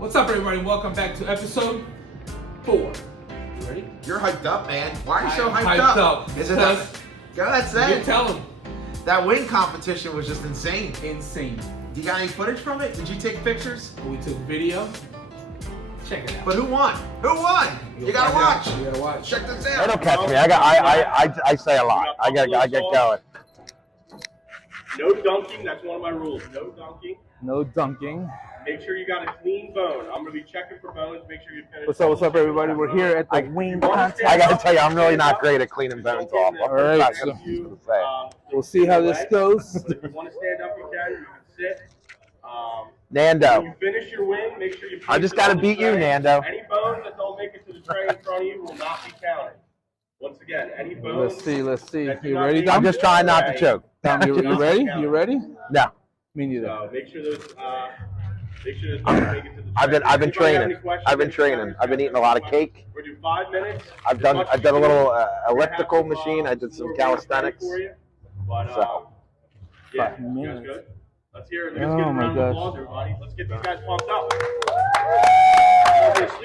What's up, everybody? Welcome back to episode 4. You ready? You're hyped up, man. Why are you so I'm hyped up? Is it that? Go ahead, say You it. tell them. That wing competition was just insane. Insane. Do you got any footage from it? Did you take pictures? We took video. Check it out. But who won? Who won? You gotta watch. You gotta watch. Check this They out. don't catch me. I say a lot. I get going. No dunking, that's one of my rules. No dunking. No dunking. Make sure you got a clean bone. I'm gonna be checking for bones. Make sure you finish. What's up, everybody? We're here at the wing contest. I gotta tell you, I'm really not great at cleaning bones off. All right, so we'll see how this goes. If you want to stand up, you can. You can sit. Nando. When you finish your wing, make sure you. I just gotta beat you, Nando. Any bones that don't make it to the tray in front of you will not be counted. Once again, any bones. Let's see. that do You not ready, make Dom? I'm just trying not to choke. Dom, you ready? You ready? No. Me neither. So make sure those. Make sure those bones make it to the tray. I've been Anybody have training. any questions? I've been training. I've been eating a lot of cake. We're doing 5 minutes. I've done a little elliptical machine. I did some calisthenics. But, So. yeah, 5 you guys minutes. good? Let's hear it. Let's Oh get a my round of gosh. applause, everybody. Let's get these guys pumped up.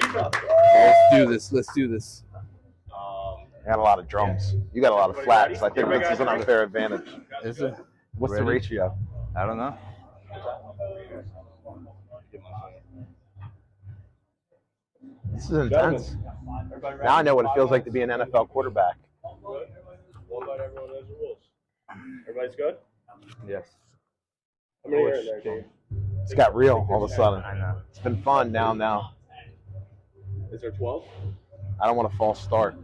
Sleep up. Let's do this. I got a lot of drums. You got a lot of flats. I think this is an unfair advantage. Is it? What's the Ready? ratio? I don't know. This is intense. Now I know what it feels like to be an NFL quarterback. Good. One by everyone knows the rules. Everybody's good? Yes. How many are in there, Dave? It's got real all of a sudden. I know. It's been fun now. Is there 12? I don't want a false start.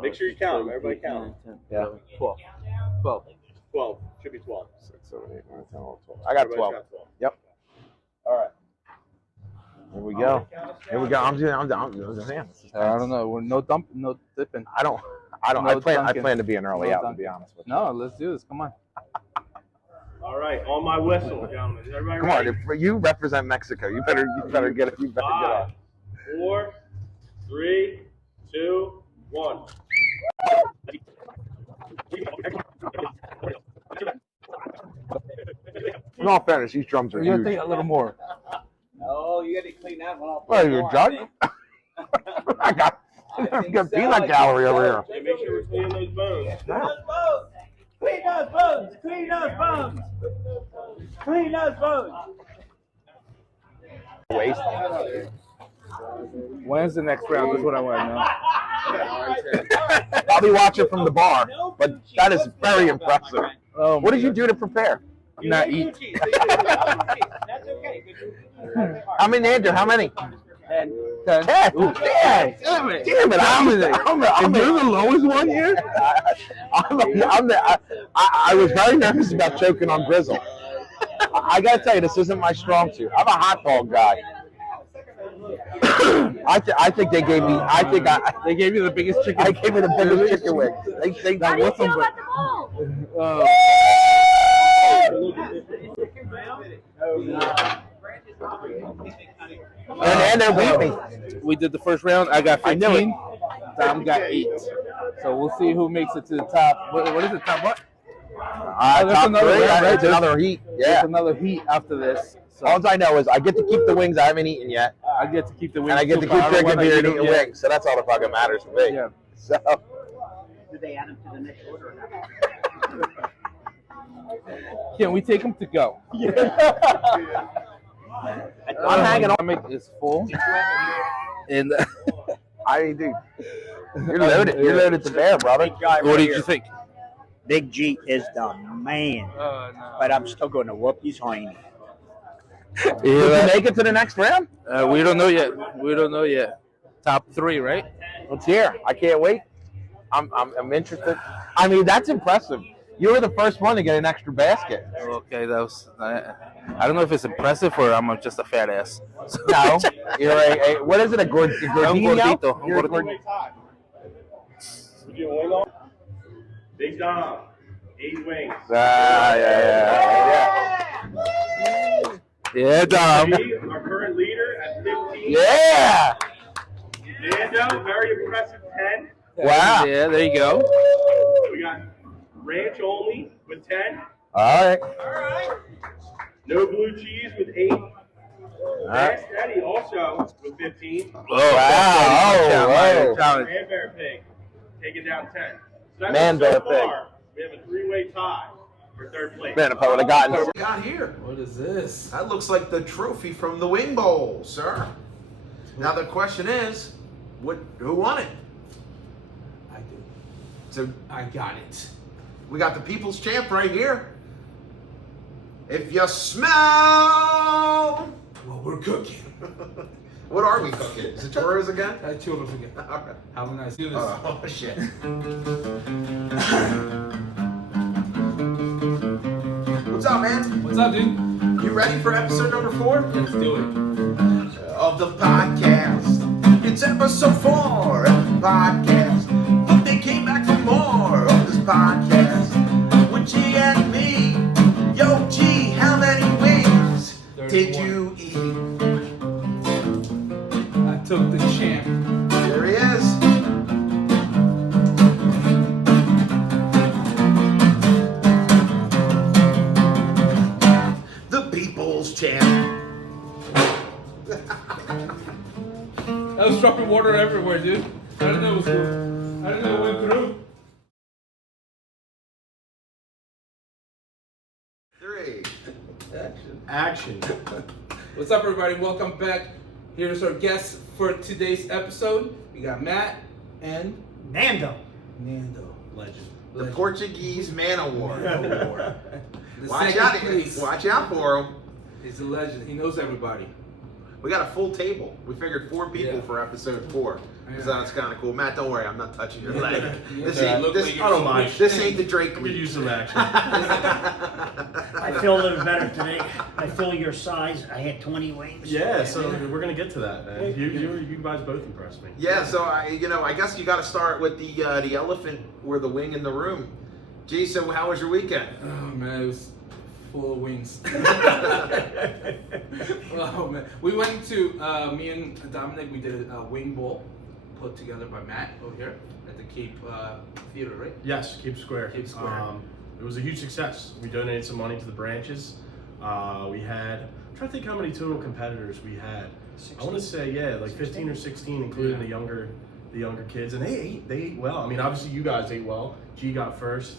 Make sure you count them. Everybody count. Yeah. 12. 12. Should be 12. 6, 7, 8, 9, 10, 11, 12. I got 12. Everybody's got 12. Yep. All right. Here we go. I'm down. I don't know. No dipping. I No plan dunking. to be an early No out, to dunking. be honest with you. No, let's do this. Come on. All right. On my whistle, gentlemen. Is everybody Come ready? on, if you represent Mexico. You better get it. You better get 5, up. 4, 3, 2, 1. In all fairness, these drums are You gotta huge. take a little more. Oh, you got to clean that one up. Well, you're a judge. I got peanut gallery over here. Hey, make sure we're cleaning those bones. Clean those bones! Clean those bones! Clean those bones! Waste. When's the next round? That's what I want to know. I'll be watching from the bar, but that is very impressive. Oh, What did you do to prepare? Not eat. That's okay. How many, Andrew? How many? 10. Ooh, damn it! And you're the lowest one here. I was very nervous about choking on Grizzle. I gotta tell you, this isn't my strong suit. I'm a hot dog guy. I think they gave me. They gave you the biggest chicken. I gave me the biggest chicken wing. How do you feel about the ball? And they beat me. We did the first round. I got I 15. knew Tom got 8. So we'll see who makes it to the top. What is it? Top what? There's Top another 3. round, right? It's another heat. There's Yeah. another heat after this. So All I know is I get to keep the wings I haven't eaten yet, I get to keep the wings. and I get to too, keep but I don't drinking wanna beer eat and them eating yet. wings. So that's all that fucking matters to me. Yeah. So Do they add them to the next order or not? Can we take them to go? I'm hanging on. Stomach is full. And I do. You're loaded. You're loaded to bear, brother. what did you think? Big G is the man. But I'm still going to whoop his hiney. Did you make it to the next round? We don't know yet. Top 3, right? Let's hear. I can't wait. I'm interested. I mean, that's impressive. You were the first one to get an extra basket. Okay, that was. I don't know if it's impressive or I'm just a fat ass. No, you're a what is it? A gordito? gordito. I'm You're a gordito. Would you wing on? Big Dom. 8 wings. Yeah, Dom. Me, our current leader at 15. Yeah. Nando, very impressive 10. Wow. Yeah, there you go. We got ranch only with 10. All right. No blue cheese with 8. Fast Eddie also with 15. Wow. Oh, Challenge. And Bear Pig taking down 10. So that Man, means so Bear Pig. far, we have a 3-way tie for third place. man, if I would have gotten. What we got here? What is this? That looks like the trophy from the Wing Bowl, sir. Now the question is, who won it? I did. So I got it. we got the People's Champ right here. If you smell, What we're cooking. what are we cooking? Is it churros again? Children's again. Okay. Have a nice do this. Oh shit. What's up, man? What's up, dude? You ready for episode number 4? Let's do it. Of the podcast. It's episode 4 of the podcast. But they came back for more of this podcast. With G and me. Yo, G, how many wings did 31. you eat? I took the champ. There he is. The People's Champ. I was dropping water everywhere, dude. I didn't know it was going. I didn't know it went through. 3. Action. What's up, everybody? Welcome back. Here's our guest for today's episode. We got Matt and Nando. Nando. Legend. The Portuguese Man Award. The Watch second out, place watch out for him. is a legend. He knows everybody. We got a full table. We figured 4 people Yeah. for episode 4. So Yeah. that's kind of cool. Matt, don't worry, I'm not touching your leg. Yeah, This you ain't look this, like I don't mind. this ain't the Drake Could league. use some action. I feel a little better today. I feel your size. I had 20 wings. Yeah, so we're gonna get to that, man. You guys both impressed me. Yeah, so I guess you got to start with the elephant or the wing in the room. Gee, so how was your weekend? Oh man, it was full of wings. Oh man, we went to me and Dominic. We did a wing bowl put together by Matt over here at the Cape Theater, right? Yes, Cape Square. Cape Square. It was a huge success. We donated some money to the branches. We had, I'm trying to think how many total competitors we had. 16? I want to say, yeah, like 15 or 16, including Yeah. the younger kids, and they ate well. I mean, obviously you guys ate well. G got first,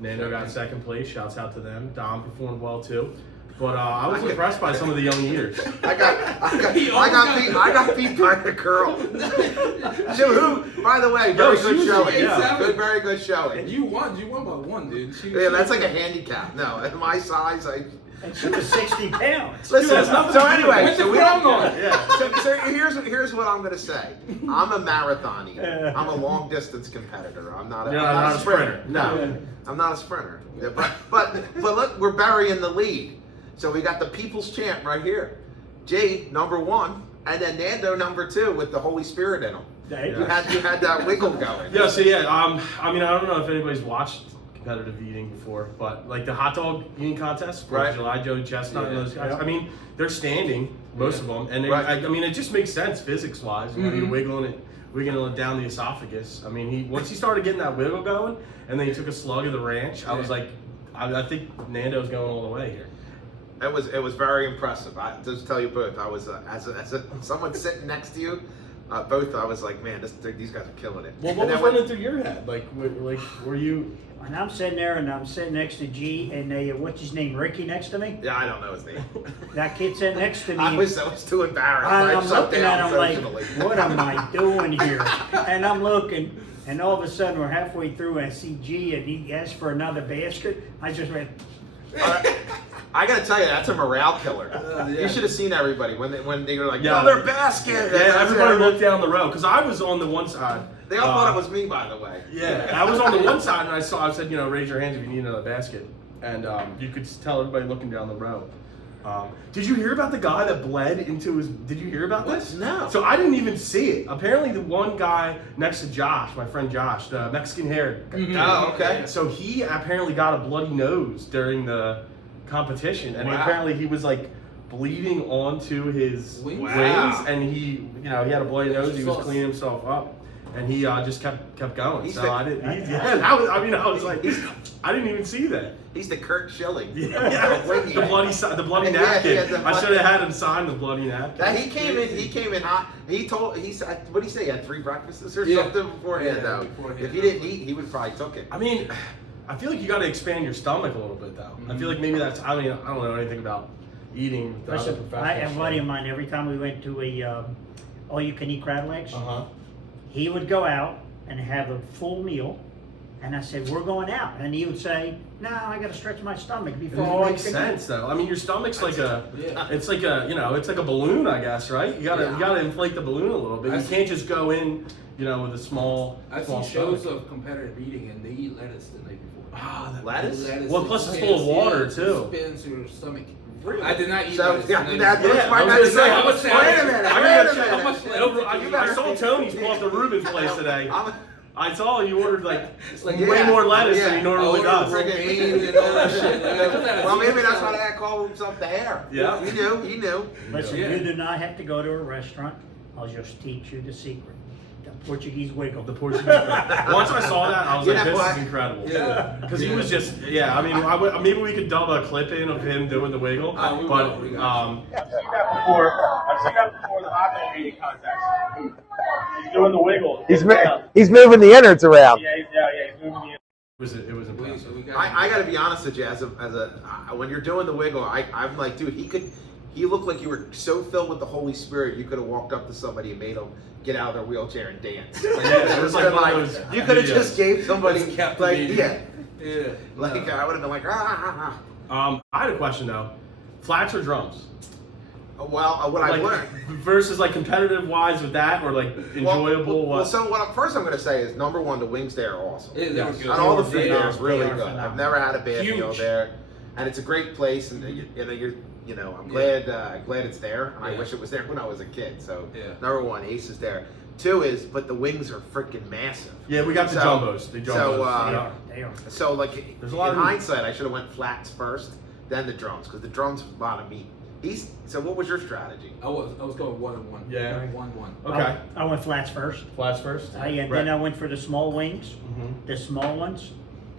Nando got second place. Shouts out to them. Dom performed well too. But I was impressed by some of the young eaters. I got beat by the girl. Who, by the way, very she good was- showing. yeah. Good, very good And showing. you won by one, dude. Yeah, that's like a handicap. No, at my size, And she was 60 pounds. listen. that's nothing So to do with anyway, Put so the we crown don't. on. Yeah. So here's what I'm gonna say. I'm a marathonie. I'm a long distance competitor. I'm not a, You're I'm not a sprinter. No, Yeah. I'm not a sprinter. Yeah, but look, we're burying the lead. So we got the People's Champ right here. Jay, number 1, and then Nando, number 2, with the Holy Spirit in him. You had that wiggle going. Yeah, so yeah, I mean, I don't know if anybody's watched competitive eating before, but like the hot dog eating contest, 4th Right. of July, Joey Chestnut, and those guys. Yeah. I mean, they're standing, most of them, and they, Right. I mean, it just makes sense physics-wise. You know, you're wiggling it down the esophagus. I mean, once he started getting that wiggle going, and then he took a slug of the ranch, I was like, I think Nando's going all the way here. It was very impressive. I just tell you both. I was as someone sitting next to you, both I was like, man, these guys are killing it. Well, And what then was when- running through your head? Like were you? And I'm sitting there and I'm sitting next to G and they, what's his name, Ricky next to me? Yeah, I don't know his name. That kid sitting next to me. I was too embarrassed. I I'm shut looking down at him like, socially. what am I doing here? And I'm looking, and all of a sudden we're halfway through and I see G and he asks for another basket. I just went, I gotta tell you, that's a morale killer. Yeah. You should have seen everybody when they were like, Yeah. another basket. Yeah, everybody looked down the row because I was on the one side. They all thought it was me, by the way. Yeah, I was on the one side and I said, raise your hands if you need another basket. And you could tell everybody looking down the row. Did you hear about the guy that bled into his, did you hear about this? No. So I didn't even see it. Apparently the one guy next to Josh, my friend Josh, the Mexican haired. Oh, okay. So he apparently got a bloody nose during the competition. And Wow. apparently he was like bleeding onto his Wings? wings. Wow. And he had a bloody nose. He was cleaning himself up. and he just kept going. He's So the- I didn't. I was like, I didn't even see that. He's the Kurt Schilling. Yeah, Winging. the bloody Yeah, napkin. yeah, the I bloody- should have had him sign the bloody napkin. That he came in hot. He said, what did he say? He had 3 breakfasts or Yeah. something beforehand. Yeah, though. beforehand. If he didn't eat, he would probably took it. I mean, I feel like you got to expand your stomach a little bit, though. I feel like maybe that's. I mean, I don't know anything about eating. The other Listen, I professional have a buddy shit. of mine, every time we went to a all-you-can-eat crab legs, Uh-huh. he would go out and have a full meal, and I said, we're going out. And he would say, no, I got to stretch my stomach before It I makes can sense, though. I mean, your stomach's like a. Yeah. It's like a, it's like a balloon, I guess, right? You gotta inflate the balloon a little bit. You can't just go in, with a small. I've small seen shows stomach. of competitive eating and they eat lettuce the night before. Ah, that Lettuce? Well, plus it's full of water, too. It spins your stomach. Really? I did not eat So, lettuce. yeah, the night that before. looks Yeah, my I was bad. gonna say, how much Wait a minute. I Wait a gotta check how minute. much. I saw Tony's pull up the Rubens place today. I saw you ordered like like, way yeah, more lettuce yeah. than he normally I does. ordered romaine and all that shit. Well, maybe that's why they call himself the Hair. Yeah. He knew. Listen, Yeah. you do not have to go to a restaurant. I'll just teach you the secret. The Portuguese wiggle. The Portuguese. Once I saw that, I was You like, know "This what? is incredible." Yeah. Because he was just, I mean, maybe we could dub a clip in of him doing the wiggle. Oh, we But will. We got um, I've seen that before the hot dog eating contest. He's doing the wiggle. He's moving the innards around. Yeah, he's moving the. it was impressive. I got to be honest with you, when you're doing the wiggle, I'm like, dude, he looked like you were so filled with the Holy Spirit, you could have walked up to somebody and made them get out of their wheelchair and dance. Yeah, it was like one of those you could have videos. just gave somebody It's like, captivating. yeah, Yeah. I would have been like, I had a question though: flats or drums? Well, what I've Like learned. versus like competitive wise with that, or like enjoyable. Well, what? so first I'm going to say is number one, the wings there are awesome. They were Yes. good. And all the They food are- there is really they are good. phenomenal. I've never had a bad meal Huge. there, and it's a great place. And I'm glad it's there. And I Yeah. wish it was there when I was a kid. So Yeah. number one, Ace is there. 2 is, but the wings are freaking massive. Yeah, we got the So- jumbos. The jumbos. so, They are. So like There's a lot in of- hindsight, I should have went flats first, then the drums, because the drums was a lot of meat. So what was your strategy? I was going 1-1. Yeah. 1-1. Okay. I went flats first. Flats first. And Right. then I went for the small wings, Mhm. the small ones.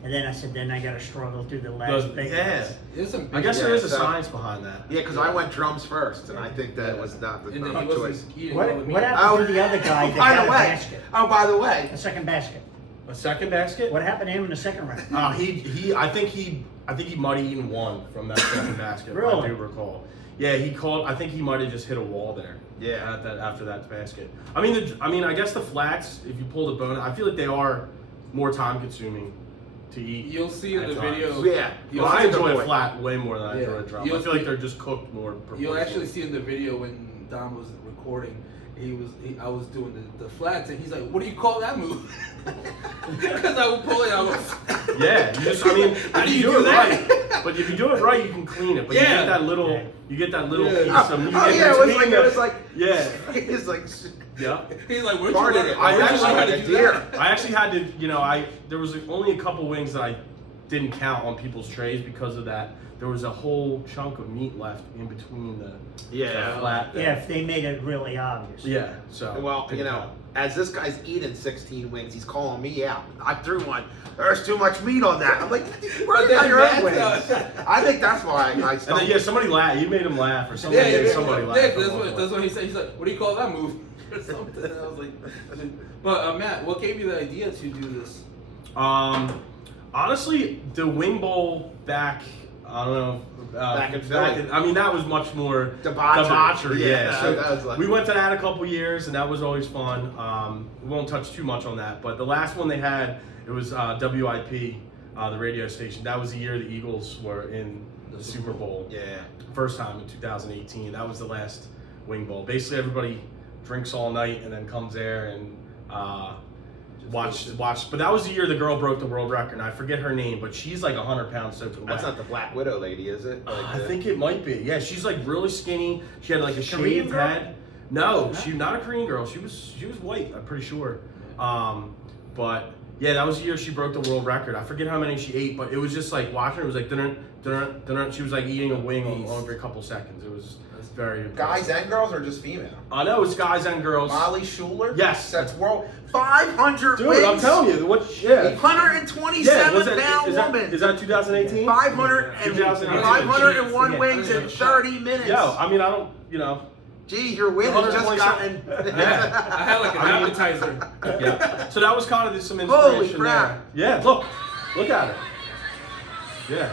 And then I said, then I got to struggle through the last big Yeah. ones. There's some I guess Yeah, there is a so- science behind that. Yeah, because I went drums first, and I think that was not the And then top he choice. wasn't eating What, all the meat. what happened to the other guy that by got the a way, basket? by the way, A second basket. A second basket. What happened to him in the second round? I think he might have eaten one from that second basket. Really? I do recall. Yeah, he called. I think he might have just hit a wall there. Yeah. After that basket. I mean, I guess the flats. If you pull the bone, I feel like they are more time consuming to eat. You'll see in at the times. video. yeah. You'll Well, I see enjoy the a point. flat way more than I enjoy a Yeah. drum. I You'll feel like see- they're just cooked more. You'll actually proportionally. see in the video when Don was recording, I was doing the flats, and he's like, "What do you call that move?" Because I would pull it out. Yeah, I mean, How if do you you do it do that? right, but if you do it right, you can clean it. But you Yeah. get that little, piece Oh, of meat. yeah, it was like, Yeah, it's like, yeah. He's like, "Where'd you Guarded learn it. where'd you Actually learn how had to a do deer. that?" I actually had to, there was only a couple wings that I didn't count on people's trays because of that. There was a whole chunk of meat left in between the flat. Yeah, if they made it really obvious. Yeah. So. well, didn't count. as this guy's eating 16 wings, he's calling me out. I threw one. There's too much meat on that. I'm like, where's But your then own wings? Matt I think that's why I And stumbled. then somebody laughed. You made him laugh, or somebody Yeah, made somebody laugh. Nick, that's what he said. He's like, "What do you call that move?" Or something. And I was like, but Matt, what gave you the idea to do this? Honestly, the wing bowl back. I don't know. Back in Philly. I mean, that was much more Debauchery. Yeah. So that was like, we went to that a couple years, and that was always fun. We won't touch too much on that, but the last one they had, it was WIP, the radio station. That was the year the Eagles were in the Super Bowl. yeah. First time in 2018. That was the last wing bowl. Basically, everybody drinks all night and then comes there and watch. But that was the year the girl broke the world record. And I forget her name, but she's like 100 pounds soaking wet. That's not the Black Widow lady, is it? I think it might be. Yeah, she's like really skinny. She had like a Korean shaved girl? head. No, she's not a Korean girl. She was white. I'm pretty sure. But yeah, that was the year she broke the world record. I forget how many she ate, but it was just like watching her. It was like dinner. She was like eating a wing every couple seconds. It was very impressive. Guys and girls, or just female? I know it's guys and girls. Molly Schuler. Yes. That's world 500 Dude, wins. I'm telling you, what? Yeah. 127 pound woman. Is that 2018? 501 wings in 30 minutes. Yo, I mean, I don't, you know. Gee, your win has just 127. gotten. Yeah, I had like an appetizer. Yeah. So that was kind of some inspiration Holy crap. there. Yeah, look at her. Yeah.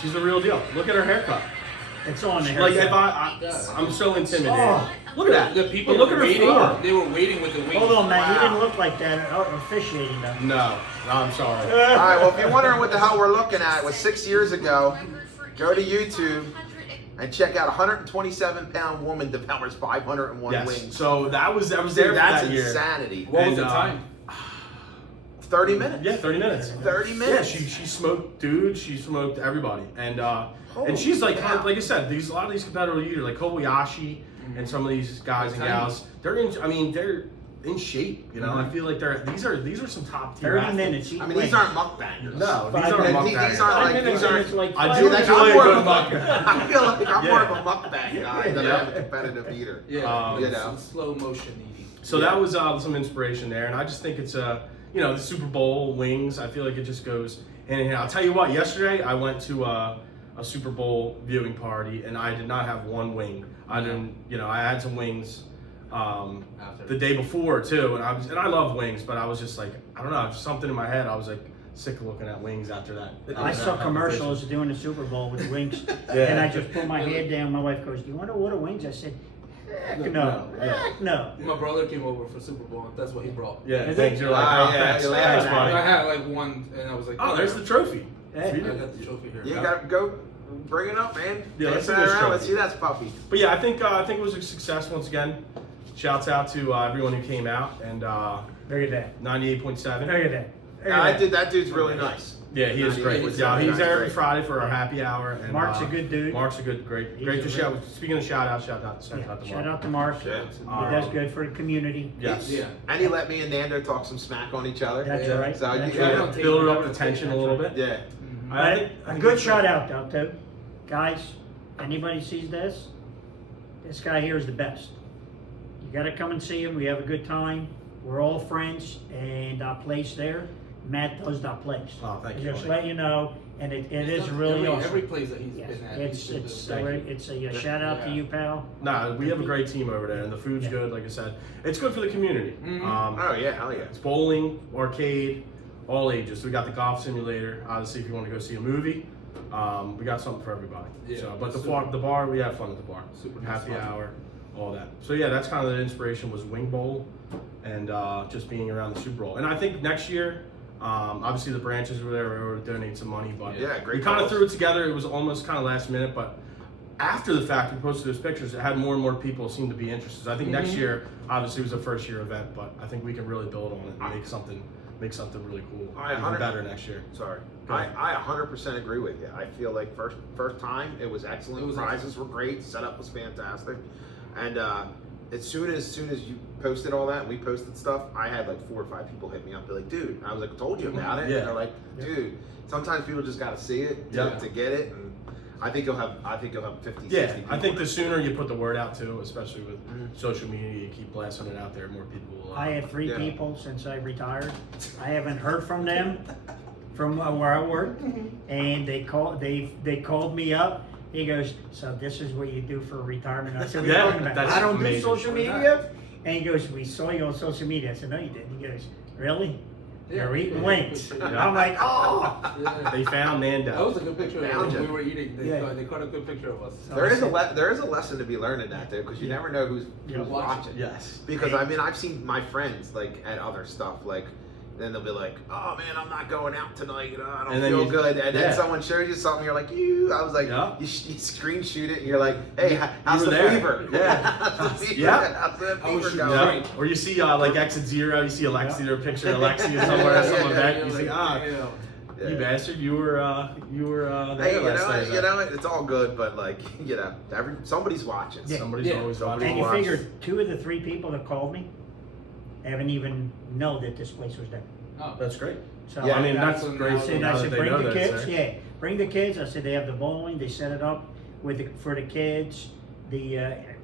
She's the real deal. Look at her haircut. It's on there. Like if I'm so intimidated. Oh. Look at that. The people But look were at her waiting. form. They were waiting with the wings. Hold on, man. Wow. You didn't look like that officiating though. No, I'm sorry. All right, well, if you're wondering what the hell we're looking at, it was 6 years ago. Go to YouTube and check out 127-pound woman devours 501 Yes. wings. So that was there for That's that year. insanity. What was And, the time? 30 minutes. Yeah, 30 minutes. 30 Yeah, minutes. she smoked dudes, she smoked everybody, and Holy she's like cow. like I said, a lot of these competitive eaters like Kobayashi and some of these guys and gals, they're in in shape. You know, I feel like these are some top tier. 30 minutes. I mean, these aren't mukbangers. No, these Five aren't minutes. These mukbangers. aren't like, minutes, these aren't. it's like I five do minutes. enjoy a I'm more good of a- mukbang. I feel like I'm Yeah. more of a mukbang guy than Yeah. I'm a competitive eater. Yeah, you it's know. slow motion eating. So that was some inspiration there, and I just think it's the Super Bowl wings. I feel like it just goes hand in hand. I'll tell you what. Yesterday I went to a Super Bowl viewing party, and I did not have one wing. I didn't. I had some wings the day before too, and I love wings, but I was just like, I don't know, just something in my head. I was like sick of looking at wings after that. I saw commercials doing the Super Bowl with wings, Yeah. and I just put my head down. My wife goes, "Do you want to order wings?" I said, "Heck no, heck no." My brother came over for Super Bowl. That's what he brought. Yeah, Is things it? are like, Ah, oh, yeah, thanks, you're thanks, laughing buddy. I had like one, and I was like, Oh, there's the trophy. Hey. I got the trophy here. You gotta go bring it up, man. Yeah, let's Pass see that this around. trophy. Let's see that puppy. But yeah, I think it was a success once again. Shouts out to everyone who came out, and Look at that. 98.7. Look at that. Look Yeah, at that. that dude's really nice. Yeah, he is great. He's Yeah, he's there every great. Friday for our happy hour. And, Mark's a good dude. Mark's a great He's to a shout. real- Speaking of shout out to Yeah, Mark. shout out to Mark. Yeah. He does good for the community. Yes. Yeah. And he let me and Nando talk some smack on each other. That's Yeah. right. So That's you- right. don't take Build it up over the the tension a That's little right. bit. Yeah. I But think a good shout out though, too. Guys, anybody sees this, this guy here is the best. You got to come and see him. We have a good time. We're all friends, and our place there, Matt does that place. Oh, thank you, Just buddy. let you know, and it He's is done really awesome. every place that he's Yes, been at. it's he's been it's doing. it's a shout out to you, pal. Nah, we have a great team over there, and the food's Yeah. good. Like I said, it's good for the community. Mhm. Oh yeah, hell yeah. It's bowling, arcade, all ages. We got the golf simulator. Obviously, if you want to go see a movie, we got something for everybody. Yeah, So, but the super. bar, we have fun at the bar. Super Happy nice. hour, all that. So yeah, that's kind of the inspiration was Wing Bowl, and just being around the Super Bowl. And I think next year, obviously the branches were there. We were donating some money, but Yeah, great we kind of cause. threw it together. It was almost kind of last minute, but after the fact, we posted those pictures. It had more and more people seem to be interested. I think next year, obviously, was a first year event, but I think we can really build on it and make something really cool, I even 100 better next year. Sorry. Go ahead. I 100% agree with you. I feel like first time it was excellent. It was Prizes were great. Setup was fantastic. And as soon as you posted all that and we posted stuff, I had like 4 or 5 people hit me up. They're like, dude, I was like, told you about it. Yeah. And they're like, dude, sometimes people just got to see it Yeah. to get it. And I think you'll have 50, Yeah, 60 people. I think the sooner you put the word out too, especially with social media, you keep blasting it out there, more people will. I had 3 Yeah. people since I retired. I haven't heard from them from where I work, and they called me up. He goes, "So this is what you do for retirement?" I said, "What are you Yeah, talking about? that's I don't amazing. do social media." And he goes, "We saw you on social media." I said, "No, you didn't." He goes, "Really? You're eating wings?" Yeah. I'm like, "Oh." Yeah. They found Nando. That was a good picture of Found when you. we were eating. Yeah. They caught a good picture of us. there is a lesson to be learned in that, though, because you Yeah. never know who's Yeah. watching. Yes. Because I mean, I've seen my friends like at other stuff, like then they'll be like, "Oh man, I'm not going out tonight. I don't And then feel you- good." And yeah. then someone shows you something, you're like, "You." I was like, Yeah. you screen shoot it, and you're like, "Hey, how's were the there. fever? Yeah. how's the fever? Yeah. How's the I was fever shooting going?" right. Or you see like Exit Zero, you see Alexi, or a picture of Alexi Yeah, somewhere at some yeah, event. Yeah, You see, like, you Yeah. bastard, you were there Hey, last night. you know, it's all good, but like, somebody's watching. Yeah. Somebody's Yeah. always Somebody And watching. you watch. figure 2 of the 3 people that called me haven't even know that this place was there. Oh. That's great. So Yeah, I mean, that's that's when great. I I said, now that they bring know the that it's kids. there. Yeah, bring the kids. I said they have the bowling. They set it up for the kids. the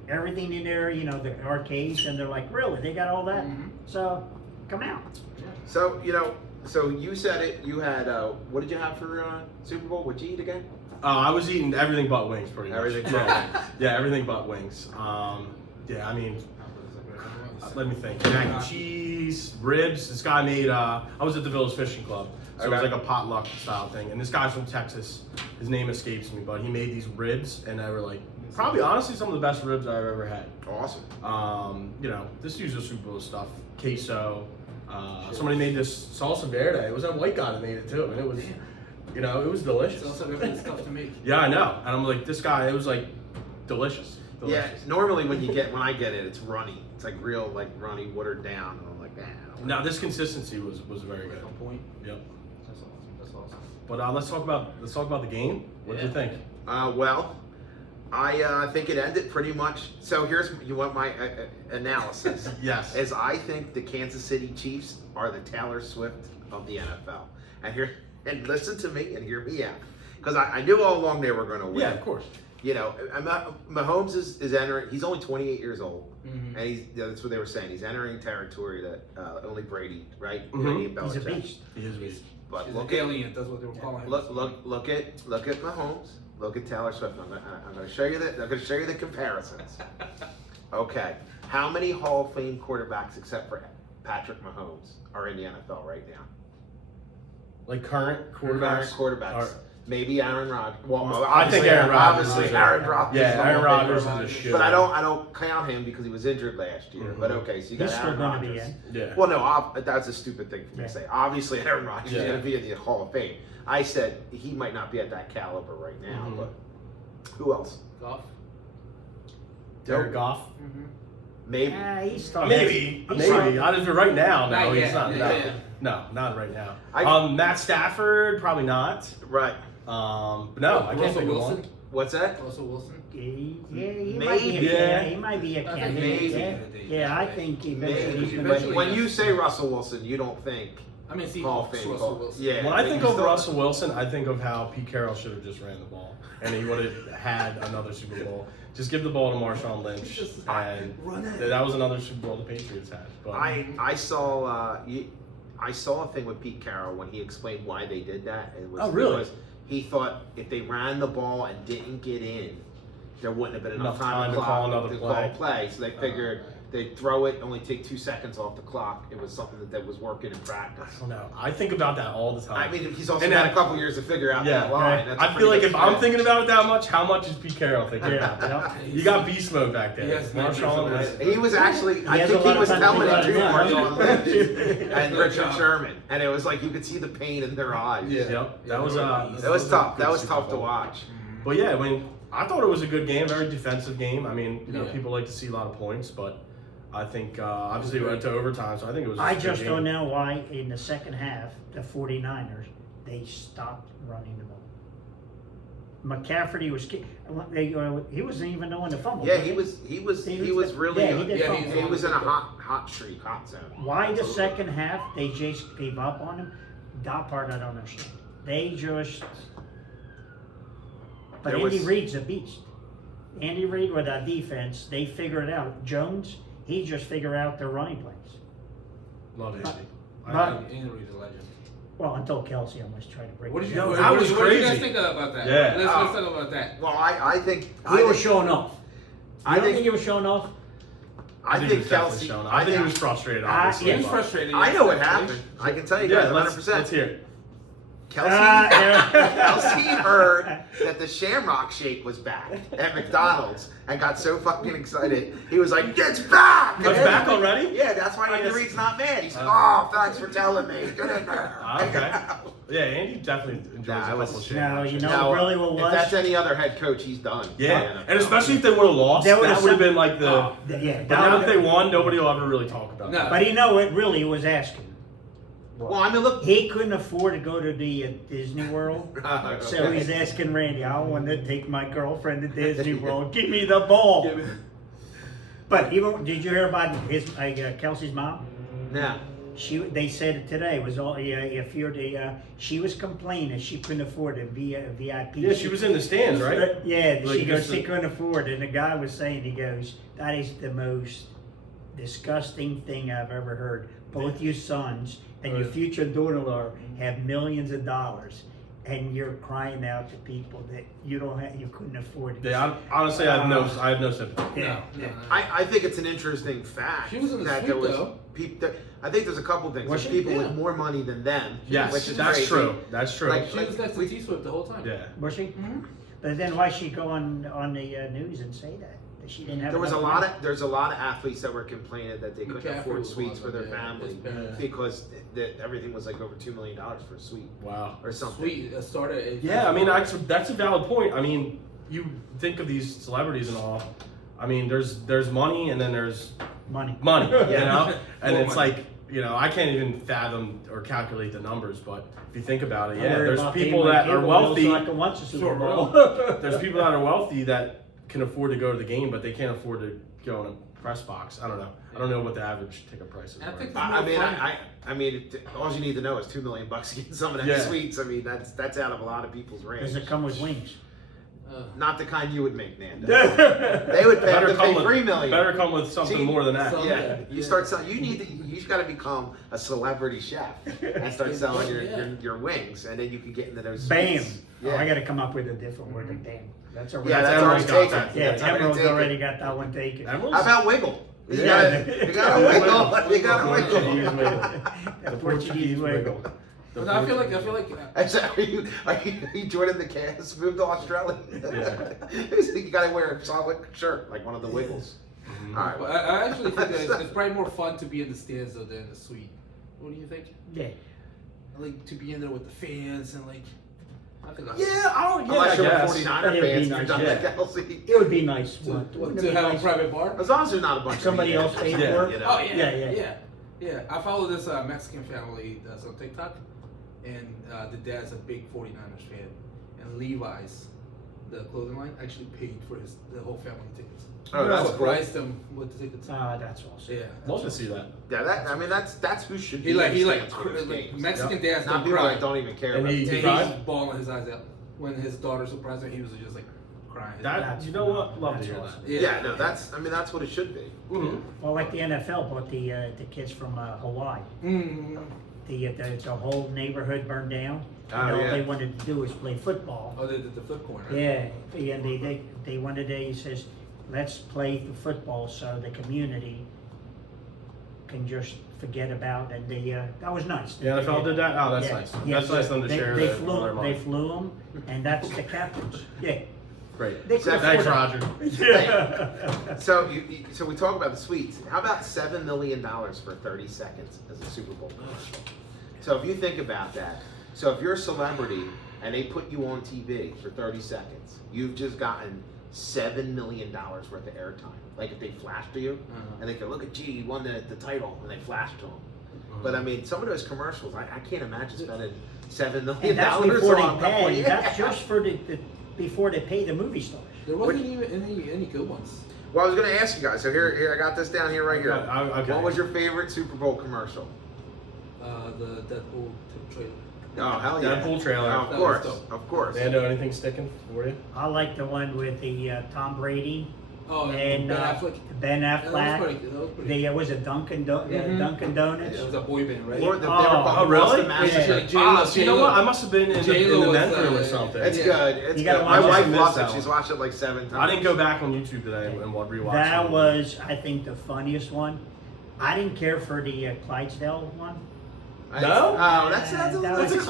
everything in there, you know, the arcades, and they're like, really, they got all that? So come out. So, you know, so you said it, you had, what did you have for Super Bowl? What'd you eat again? I was eating everything but wings, pretty much. Everything but yeah. Yeah, everything but wings. Yeah, I mean, let me think. Mac and cheese, ribs. This guy made. I was at the Village Fishing Club, so it was like a potluck style thing. And this guy's from Texas. His name escapes me, but he made these ribs, and they were like probably honestly some of the best ribs I've ever had. Awesome. You know, this usual Super Bowl stuff, queso. Somebody made this salsa verde. It was a white guy that made it too, and it was, you know, it was delicious. Salsa verde is tough to make. Yeah, I know. And I'm like, this guy, it was like delicious. Yeah, normally when I get it, it's runny. It's like real, like runny, watered down, and I'm like, man. Now this consistency was very good. On point. Yep. That's awesome. That's awesome. But let's talk about the game. What did you think? Well, I think it ended pretty much. So here's, you want my analysis? Yes. Is I think the Kansas City Chiefs are the Taylor Swift of the NFL. And listen to me and hear me out, because I knew all along they were going to win. Yeah, of course. You know, Mahomes is entering. He's only 28 years old, and that's what they were saying. He's entering territory that only Brady, right? Brady and He's a Belichick. beast. He is a beast. But He's look an at alien. That's what they were calling him. look at Mahomes. Look at Taylor Swift. I'm going to show you that. I'm going to show you the comparisons. Okay, how many Hall of Fame quarterbacks except for Patrick Mahomes are in the NFL right now? Like current Current quarterbacks. Maybe Aaron Rodgers. Well, I think Aaron Rodgers. Obviously, Aaron Rodgers. Yeah, Aaron Rodgers is a shit. But I don't count him because he was injured last year. But okay, so you got He's still Aaron going to be Rodgers. in. Yeah. Well, no, that's a stupid thing for me to say. Obviously, Aaron Rodgers is Yeah. going to be in the Hall of Fame. I said he might not be at that caliber right now, but who else? Goff. Jared Goff. Maybe. He's still Maybe. he's still- Maybe. Not right now. No, Not he's yet. not. Yeah. No, not right now. I- Matt Stafford, probably not. Right. But no, I can't Russell think of Wilson. one. What's that? Russell Wilson. He might be Maybe. he might be a I think candidate. maybe. Yeah, I think eventually he's Maybe. going to But when you say Russell Wilson, you don't think I mean, Hall of Seahawks. Fame. Russell Wilson. Yeah. When I think he's of still- Russell Wilson, I think of how Pete Carroll should have just ran the ball, and he would have had another Super Bowl. Just give the ball to Marshawn Lynch, and that was another Super Bowl the Patriots had. But I saw a thing with Pete Carroll when he explained why they did that. It was Oh, really? because he thought if they ran the ball and didn't get in, there wouldn't have been enough time to call another call play. So they figured they'd throw it, only take 2 seconds off the clock. It was something that was working in practice. I don't know. I think about that all the time. I mean, he's also And had that- a couple years to figure out that line. That's a I pretty feel like good if I'm stretch. thinking about it that much, how much is Pete Carroll thinking about it? Yeah. You got beast mode back there. Yes, Marshawn was. He was actually, I has think a he lot was of time to telling think it to about it. Marshawn Lynch and Good Richard job. Sherman, and it was like you could see the pain in their eyes. Yeah. Yep. That was It was tough. That was Super tough to Bowl. watch. But yeah, I thought it was a good game, very defensive game. I mean, you know, Yeah. people like to see a lot of points, but I think obviously we went to overtime, so I think it was. I a just good don't game. know why in the second half, the 49ers, they stopped running the ball. McCaffrey was he wasn't even knowing the fumble. Yeah, he was really. Yeah, he did Yeah, fumble. He was in a hot streak, hot zone. Why the second half they just gave up on him? That part I don't understand. They just. But There Andy was- Reid's a beast. Andy Reid with that defense, they figure it out. Jones, he just figure out their running plays. Love Andy. But- Andy Reid's a legend. Well, until Kelsey almost tried to break. What did it. you? Yo, What, that what, was what did you guys crazy. think about that? Yeah. Let's talk about that. Well, I think He was showing off. I You don't think think he was showing off? I he think was definitely Kelsey. showing up. I think he was frustrated. Ah, Obviously, He was but- frustrated. I know what happened. I can tell you guys Yeah, 100%. let's hear it. Kelsey, Yeah. Kelsey heard that the Shamrock Shake was back at McDonald's and got so fucking excited. He was like, "It's back!" It's back already? Yeah, that's why I Andy guess- Reid's not mad. He's like, "Oh, thanks for telling me. Get in there." Okay. Yeah, Andy definitely enjoys Nah, a it was- couple of No, shit. you know Now, really what if was? that's any other head coach, he's done. Yeah, and especially if they would have lost, There that would've would have some- been like the. Yeah, But now that they won, nobody will ever really talk about No. that. But you know what really he was asking? Well, I mean, look. He couldn't afford to go to the Disney World. So Okay. he's asking Randy, I want to take my girlfriend to Disney World. Give me the ball. But even, did you hear about his Kelsey's mom? Yeah. They said it today was all if you're the she was complaining she couldn't afford a VIP. Yeah, she was in the stands, right? Yeah, Like she goes just she couldn't afford it, and the guy was saying he goes that is the most disgusting thing I've ever heard. Both your sons and your future daughter-in-law have millions of dollars, and you're crying out to people that you couldn't afford it. Yeah, honestly, I have no sympathy. Yeah, No. I think it's an interesting fact She was in the that suite, there was though. I think there's a couple things. Was There's she? people Yeah. with more money than them. Yes, which is that's crazy. true. That's true. Like- She was next to T-Swift the whole time. Yeah. Was she? Mm-hmm. But then why she go on the news and say that she didn't have? There's a enough lot money? of athletes that were complaining that they couldn't McCaffrey afford was suites one for of their them, yeah. family His parents. because everything was like over $2 million for a suite Wow. or something. Sweet. Started at Yeah, I mean, that's a valid point. I mean, you think of these celebrities and all. I mean, there's money and then there's money. money, you know? And More it's money. like, you know, I can't even fathom or calculate the numbers, but if you think about it, I yeah, worry there's about people paying my that are cable bills wealthy. so I can watch the Super Bowl. There's people that are wealthy that can afford to go to the game, but they can't afford to go in a press box. I don't know. I don't know what the average ticket price is. I think right? I mean, all you need to know is $2 million to get some of that Yeah. suites. I mean, that's out of a lot of people's range. Does it come with wings? Not the kind you would make, Nando. They would pay Better to pay come $3 with, million. better come with something See, more than that. so- Yeah, you Yeah. start selling. You've got to become a celebrity chef and start selling Yeah. your wings, and then you can get into those. Bam! suites. Oh, I Yeah, got to come up with a different word than bam. That's already. yeah, that's Emerald's already got taken. that. That's Yeah, Emerald's taken. already got that one taken. Emeralds? How about wiggle? You Yeah. gotta wiggle. You gotta Portuguese wiggle. wiggle. The Portuguese wiggle. No, I feel like Are you joining the cast? Move to Australia. You gotta wear a solid shirt like one of the wiggles. All right. Well, I actually think that it's probably more fun to be in the stands though than in the suite. What do you think? Yeah. Like to be in there with the fans and like. I think Yeah, I don't. Yeah, Unless I you're a guess. 49er It'd be fans, nice, you're done yeah. like Kelsey. It would be nice. Wouldn't it to be have nice? a private bar. As long as there's not a bunch Somebody of else paid yeah, for it? you know. Oh yeah, Yeah. yeah. I follow this Mexican family that's on TikTok, and the dad's a big 49ers fan, and Levi's, the clothing line, actually paid for the whole family tickets. Oh, that's cool. surprised them with the tickets. That's awesome. Yeah, Love to see that. Yeah, that's who should be. He like in stands for cr- those like games. Mexican dads Not don't people cry. that don't even care And about he- the And team. he's bawling his eyes out when his daughter surprised him. He was just like crying. That you know what? Love to That's hear awesome. that. Yeah, no, that's what it should be. Mhm. Well, like the NFL bought the kids from Hawaii. Mm. The whole neighborhood burned down. Oh, and all yeah. they wanted to do was play football. Oh, the flip corner. Yeah, and they wanted to, he says, let's play the football so the community can just forget about, and that was nice. The NFL did that. Oh, that's Yeah, nice. yeah. That's nice of them to They, share they their flew them, and that's the captains. Yeah. Great. They could Thanks, afford Roger. it. Yeah. So so we talk about the suites. How about $7 million for 30 seconds as a Super Bowl commercial? So if you think about that, so if you're a celebrity and they put you on TV for 30 seconds, you've just gotten $7 million worth of airtime. Like if they flash to you and they go, look at G, you won the title, and they flash to them. But I mean, some of those commercials, I can't imagine spending $7 million And that's on before a couple. they pay. Yeah. That's just for before they pay the movie stars. There wasn't even any good ones. Well, I was going to ask you guys. So here, I got this down here right here. Okay. What was your favorite Super Bowl commercial? The Deadpool trailer. Oh, hell yeah. Deadpool trailer. Oh, of That course, was dope. of course. Nando, anything sticking for you? I like the one with the Tom Brady Oh, and Ben Affleck. Ben Yeah, that was Affleck. pretty. The was it Dunkin' Mhm. Dunkin' Donuts? It was a boy band, right? Or they were Oh, called really? Boston Massacre. Yeah. So you know what? I must have been in the J-Lo men's was, room or something. It's Yeah. good. It's You gotta good. My watch it. wife I missed loves that it. She's one. watched it like 7 times. I didn't go back on YouTube today and rewatch That it. was, I think, the funniest one. I didn't care for the Clydesdale one, No? Oh, that's a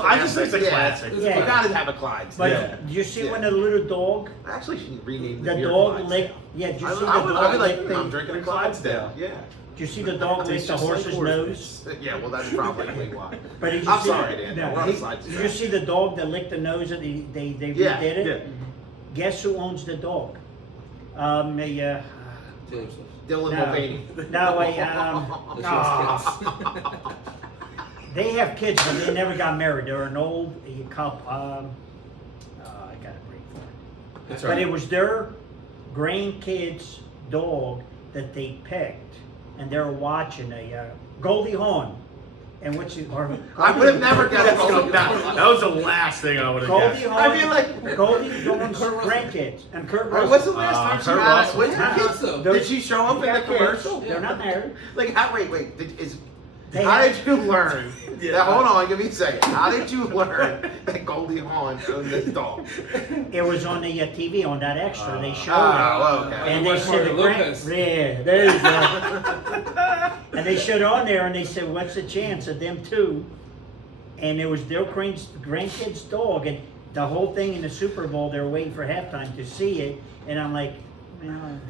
I just think it's a classic. You Yeah. gotta have a Clyde. but Yeah. did you see Yeah. when the little dog, Actually, she renamed the beer dog Clydes. licked? Yeah, did you see the I would dog be like, lick I'm the? drinking a Clydesdale. Yeah. Did you see the dog lick It's the just like horse's horses. nose? Yeah, well, that's probably why. But did you I'm see? sorry, Dan. No, We're on he- side did you see the dog that licked the nose and they Yeah, redid it? Yeah. Guess who owns the dog? Taylor Swift. Dylan No. Mulvaney. No, She has kids. they have kids, but they never got married. They're an old couple. I got a break for it. That's But right. it was their grandkids' dog that they picked, and they were watching a Goldie Hawn. And what's it? I would have never guessed Goldie That Hawn. was the last thing I would have Goldie guessed. Hawn. I mean, like, Goldie Hawn's grandkids and Kurt what's Russell. the last time she Kurt had? Russell. What's her Kids, kids? though. Did she show up in the Got kids. commercial? They're not married. Like, wait. They How have- did you learn? Yeah. Now, hold on, give me a second. How did you learn that Goldie Hawn owned this dog? It was on the TV on that extra. They showed it. Oh, okay. And they Much said the more grand, Lopez. yeah, there you go. And they showed on there, and they said, "What's the chance of them two?" And it was their grandkid's dog, and the whole thing in the Super Bowl, they were waiting for halftime to see it, and I'm like, man,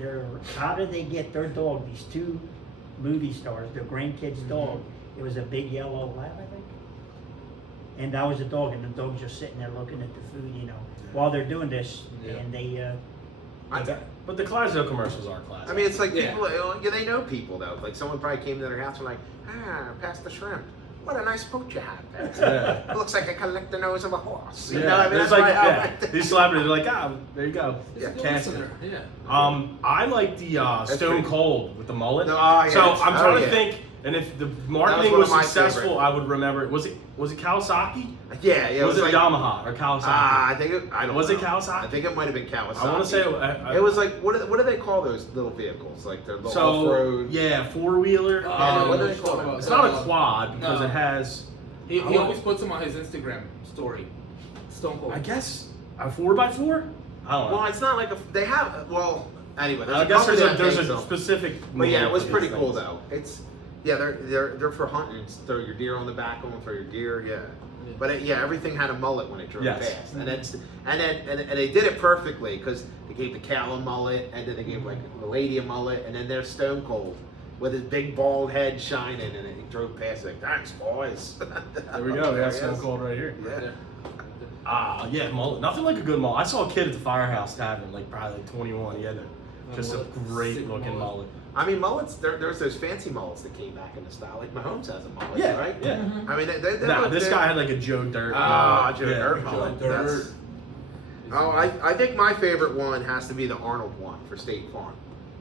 how did they get their dog? These two movie stars, their grandkid's dog. It was a big yellow lab, I think. And that was the dog, and the dog's just sitting there looking at the food, while they're doing this, and they. But the Clydesdale commercials are classic. I mean, it's like Yeah. people, they know people though. Like someone probably came to their house and like, pass the shrimp. What a nice boat you have. Yeah. It looks like I can lick the nose of a horse. You Yeah, know, I mean, there's that's like, why yeah, these celebrities are like, there you go. It's Yeah, a good cast listener. it. Yeah. I like the Stone pretty- Cold with the mullet. No, oh, yeah. So I'm Oh, trying to yeah. think, and if the That marketing was was, one of my successful, favorite. I would remember it. Was it Kawasaki? Yeah, it was it like, Yamaha or Kawasaki? I think I don't Was know. it Kawasaki? I think it might have been Kawasaki. I want to say it was like what do they call those little vehicles? Like they're the so off-road. yeah, 4-wheeler. what do they call it? It's not a quad because no. it has. He Oh. always puts them on his Instagram story. Stone Cold. I guess a 4x4. I don't know. Well, it's not like they have. Well, anyway, there's I a guess company that there's makes a them. specific. But yeah, name it was for pretty these cool things. though. It's they're for hunting. Throw your deer on the back of them. Throw your deer. Yeah. But everything had a mullet when it drove Yes. past, and they did it perfectly because they gave the cow a mullet, and then they gave like the lady a mullet, and then there's Stone Cold with his big bald head shining, and he drove past like, thanks boys. There we go. Yeah, Stone Cold right here. Yeah. Yeah, mullet. Nothing like a good mullet. I saw a kid at the Firehouse Tavern, like probably like 21. He had just a great Sick looking mullet. I mean, mullets. There's those fancy mullets that came back into style. Like Mahomes has a mullet, Yeah, right? yeah. I mean, they Nah, look this good. guy had like a Joe Dirt. Joe yeah, Dirt Joe mullet. Dirt. That's- Oh, I think my favorite one has to be the Arnold one for State Farm.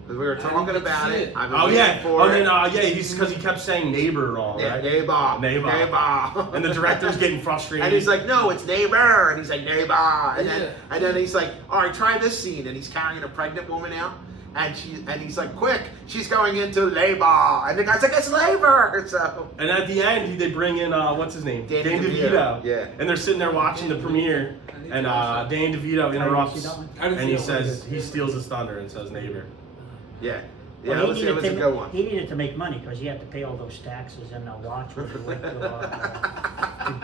Because we were didn't talking get to about see it. it. I've been Oh waiting yeah. for Oh it. then he's because he kept saying neighbor wrong, Yeah, right? neighbor. Neighbor. And the director's getting frustrated. And he's like, no, it's neighbor. And he's like, neighbor. And Yeah. then he's like, all right, try this scene. And he's carrying a pregnant woman out. And he's like, quick, she's going into labor. And the guy's like, it's labor. So And at the end, they bring in what's his name, Danny Danny DeVito. DeVito. Yeah. And they're sitting there watching the premiere, and Danny DeVito interrupts, and he says he steals his thunder and says neighbor. yeah. Well, Yeah, it was a good one. He needed to make money because he had to pay all those taxes and the watch when he went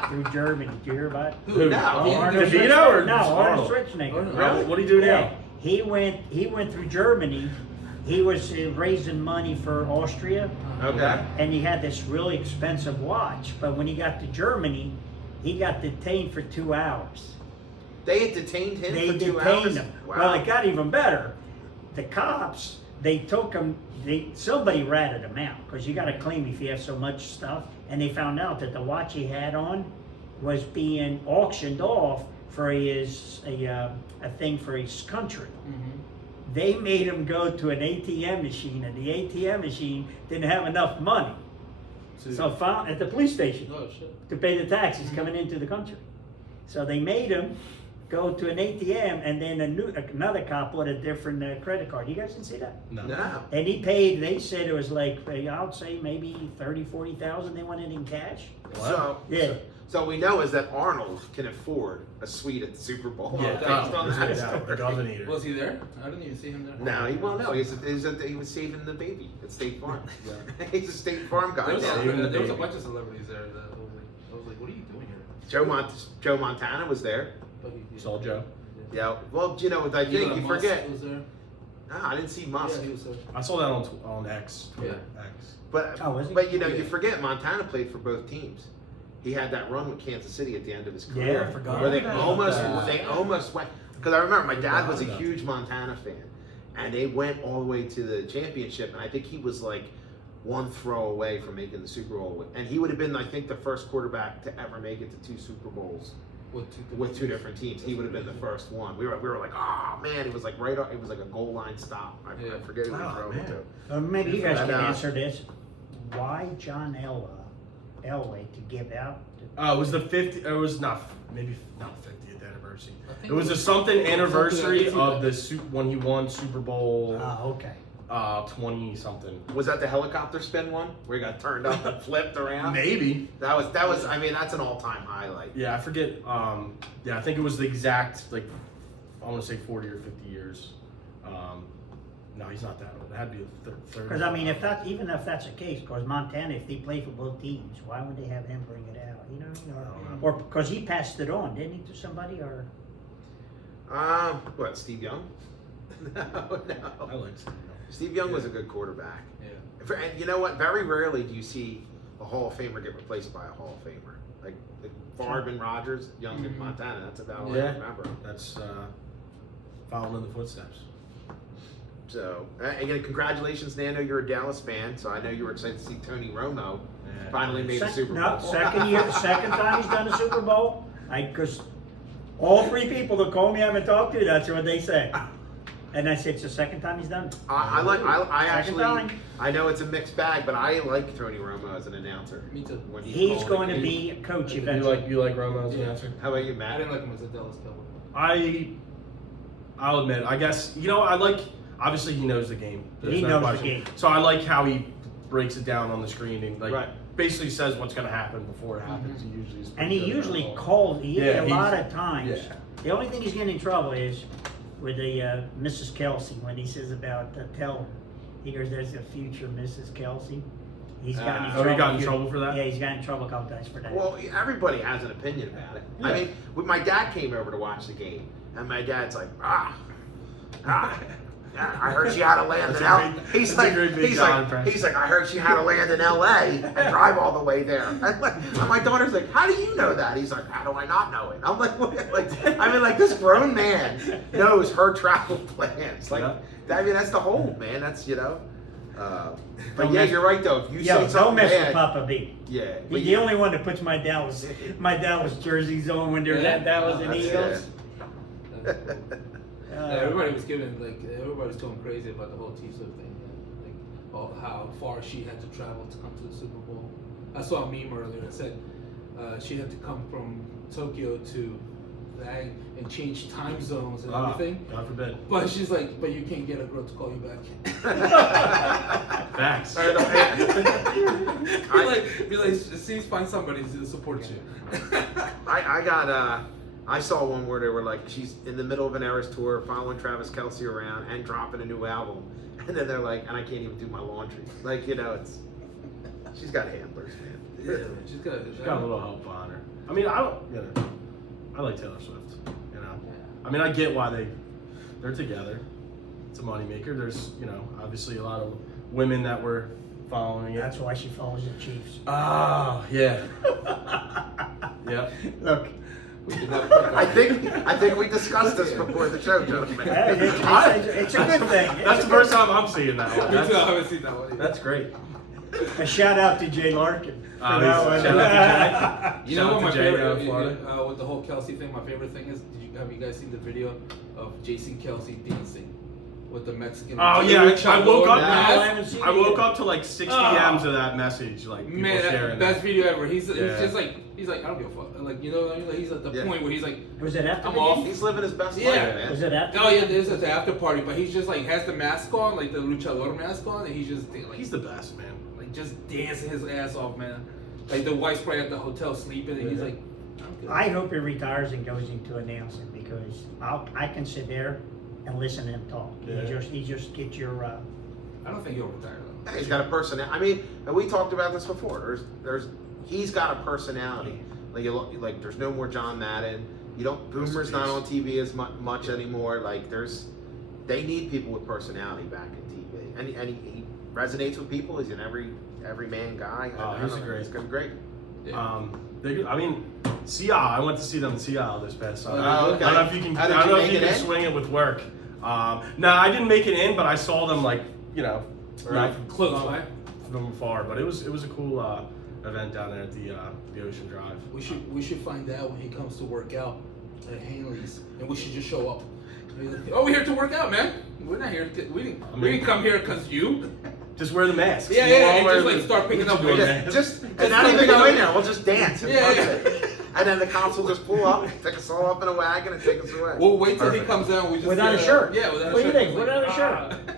through Germany. Did you hear about it? Who? No. Arnold DeVito Schwarzenegger. or No, Arnold Arnold? Schwarzenegger. Arnold. Really? What do you do Yeah, now? he went through Germany. He was raising money for Austria, Okay. and he had this really expensive watch. But when he got to Germany, he got detained for 2 hours. They had detained him They for 2 detained hours? him. Wow. Well, it got even better. The cops, they took him. Somebody ratted him out because you got to claim if you have so much stuff. And they found out that the watch he had on was being auctioned off for a thing for his country. They made him go to an ATM machine, and the ATM machine didn't have enough money. So found at the police station Oh shit. to pay the taxes coming into the country. So they made him go to an ATM, and then another cop bought a different credit card. You guys didn't see that? No. And he paid, they said it was like, I would say maybe 30,000, 40,000 they wanted in cash. So, Yeah. so we know is that Arnold can afford a suite at the Super Bowl. Yeah, Based on that. the governor eater. Was he there? I didn't even see him there. No, he was saving the baby at State Farm. He's a State Farm guy. There was, now. Saving the there was a baby. bunch of celebrities there. That I was like, what are you doing here? Joe Montana was there. But Saw Joe. Yeah. Well, I think Elon you Musk forget. Was there. No, I didn't see Musk. Yeah, he was there. I saw that on X. Twitter, X. But Oh, was he? but you Yeah. forget Montana played for both teams. He had that run with Kansas City at the end of his Yeah, career. I forgot Where they about almost went because I remember my dad was a Forgot about huge Montana fan, and they went all the way to the championship, and I think he was like one throw away from making the Super Bowl, and he would have been I think the first quarterback to ever make it to 2 Super Bowls with 2 different teams. He would have been the first one. We were like, oh man, it was like it was like a goal line stop. I forget who he Oh, threw it man. to. Maybe you guys And, can answer this. Why John Ella Elway to give out? It was the 50. It was not 50th anniversary. I think It was a something anniversary of the when he won Super Bowl. Oh, okay. 20 something. Was that the helicopter spin one where he got turned up and flipped around? Maybe. That was. I mean, that's an all-time highlight. Yeah, I forget. Yeah, I think it was the exact I want to say 40 or 50 years. No, he's not that old. It had to be the third. Because I mean, even if that's the case, because Montana, if they play for both teams, why would they have him bring it out? You know, I don't know. or because he passed it on, didn't he, to somebody? Or What? Steve Young? No. I like Steve Young. Steve Young was a good quarterback. Yeah. And you know what? Very rarely do you see a Hall of Famer get replaced by a Hall of Famer. Like Favre and Rodgers, Young in Montana. That's about all I remember. That's following in the footsteps. So, again, congratulations, Nando. You're a Dallas fan, so I know you were excited to see Tony Romo finally made a Super Bowl. No, second time he's done a Super Bowl. Because all three people that call me I haven't talked to, that's what they say. And I said it's the second time he's done it. I actually, time. I know it's a mixed bag, but I like Tony Romo as an announcer. Me too. When He's calling going the to game. be a coach You eventually. like Romo as an answer? How about you, I Matt? didn't like him as a Dallas Cowboy. I'll admit. I guess I like. Obviously, he knows the game. There's He no knows the question. game. So I like how he breaks it down on the screen and Right. basically says what's going to happen before it happens. He usually is And pretty he good at usually that. calls. A lot he's- of times. yeah. The only thing he's getting in trouble is with the Mrs. Kelsey when he says about tell her. He goes, "There's a future Mrs. Kelsey." He's gotten in trouble. He got in trouble for that? Yeah, he's gotten in trouble a couple times for that. Well, everybody has an opinion about it. I mean, when my dad came over to watch the game, and my dad's like, I heard she had to land in L. He's like, I heard she had to land in L.A. and drive all the way there. And my daughter's like, how do you know that? He's like, how do I not know it? I'm like, what? Like this grown man knows her travel plans. Like, I mean, that's the whole man. That's But yeah, you're right though. If you say don't something mess bad, with Papa B. yeah, He's the only one that puts my Dallas jerseys on when they're at Dallas and That's Eagles. Everybody was everybody was going crazy about the whole Tisa thing, how far she had to travel to come to the Super Bowl. I saw a meme earlier that said she had to come from Tokyo to that and change time zones and everything. God forbid. But she's like, but you can't get a girl to call you back. Facts. be like, see, find somebody to support you. I saw one where they were like, she's in the middle of an Eras tour, following Travis Kelce around and dropping a new album, and then they're like, and I can't even do my laundry. Like, she's got handlers, man. Yeah, she's got a little help on her. I mean, I like Taylor Swift. I mean, I get why they're together. It's a moneymaker. There's, obviously a lot of women that were following it. That's why she follows the Chiefs. Oh, yeah. Yeah. Look, I think we discussed this before the show, gentlemen. it's a good thing. That's the first time I'm seeing that one. Me too, I haven't seen that one. That's great. A shout out to Jay Larkin. Shout out to Jay. You know what my favorite, Florida. with the whole Kelsey thing, my favorite thing is, have you guys seen the video of Jason Kelsey dancing with the Mexican? Oh yeah, I woke up. mask? I woke up to like 6 DMs of that message, like people Man, sharing best that. video ever. He's just like, I don't give a fuck. Like, you know what I mean? Like, he's at the point where he's like, Was it after I'm the off. game? He's living his best Yeah. life, man. Was it after? oh yeah, there's an after party, but he's just like has the mask on, like the luchador mask on, and he's just like, He's the best, man. like just dancing his ass off, man. Like the wife's probably at the hotel sleeping, and he's like, I'm good. I hope he retires and goes into announcing because I can sit there and listen to him talk. Yeah. He just gets your. I don't think he'll retire though. Yeah, he's got a personality. I mean, and we talked about this before. He's got a personality. Like there's no more John Madden. Boomer's not on TV as much anymore. Like they need people with personality back in TV, and he resonates with people. He's an every man guy. He's great. He's gonna be great. Yeah. I mean, Seattle. I went to see them in Seattle this past summer. Oh, okay. I don't know if you can. How did I don't you know if make you it can in? swing it with work. No, I didn't make it in, but I saw them Right. Close by. from afar. But it was a cool event down there at the Ocean Drive. We should find out when he comes to work out at Hanley's, and we should just show up. Oh, we're here to work out, man. We're not here. We didn't come here because you. Just wear the mask. Yeah, and just like start picking up weights. And not even go in there. We'll just dance. And Yeah, punch it. And then the cops will just pull up, take us all up in a wagon, and take us away. We'll wait till he comes out. We just Without a shirt. Yeah, without a shirt. What do you think? Like, Without a shirt.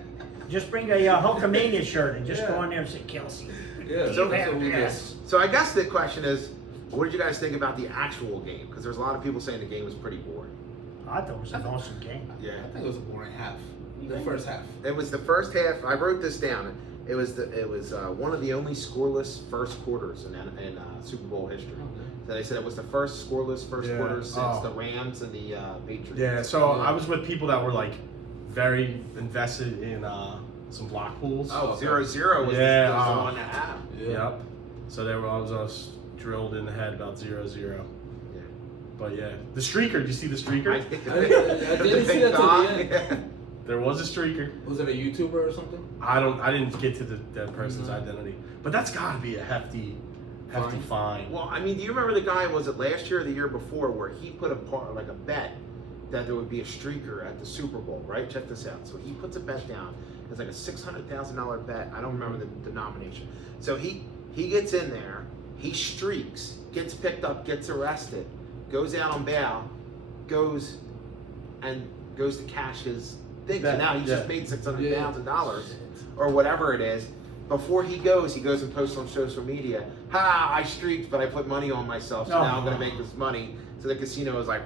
Just bring a Hulkamania shirt and just go in there and say, Kelsey. Yeah, So that's what we do. yes. So I guess the question is, what did you guys think about the actual game? Because there's a lot of people saying the game was pretty boring. I thought it was an awesome game. Yeah. I think it was a boring half. The first half. It was the first half. I wrote this down. It was one of the only scoreless first quarters in Super Bowl history. So they said it was the first scoreless first quarter since the Rams and the Patriots. Yeah, so I was with people that were like very invested in some block pools. Oh, 0-0 was the one to have. Yep. So there was us drilled in the head about 0-0. Yeah. But yeah, the streaker. Did you see the streaker? I didn't see that till the end. There was a streaker. Was it a YouTuber or something? I didn't get to that person's identity, but that's got to be a hefty fine. Well, I mean, do you remember the guy? Was it last year or the year before where he put a bet that there would be a streaker at the Super Bowl? Right. Check this out. So he puts a bet down. It's like a $600,000 bet. I don't remember the denomination. So he gets in there. He streaks, gets picked up, gets arrested, goes out on bail, goes to cash his thing. So now he's just made $600,000 or whatever it is. Before he goes and posts on social media, I streaked, but I put money on myself, so now I'm going to make this money. So the casino is like,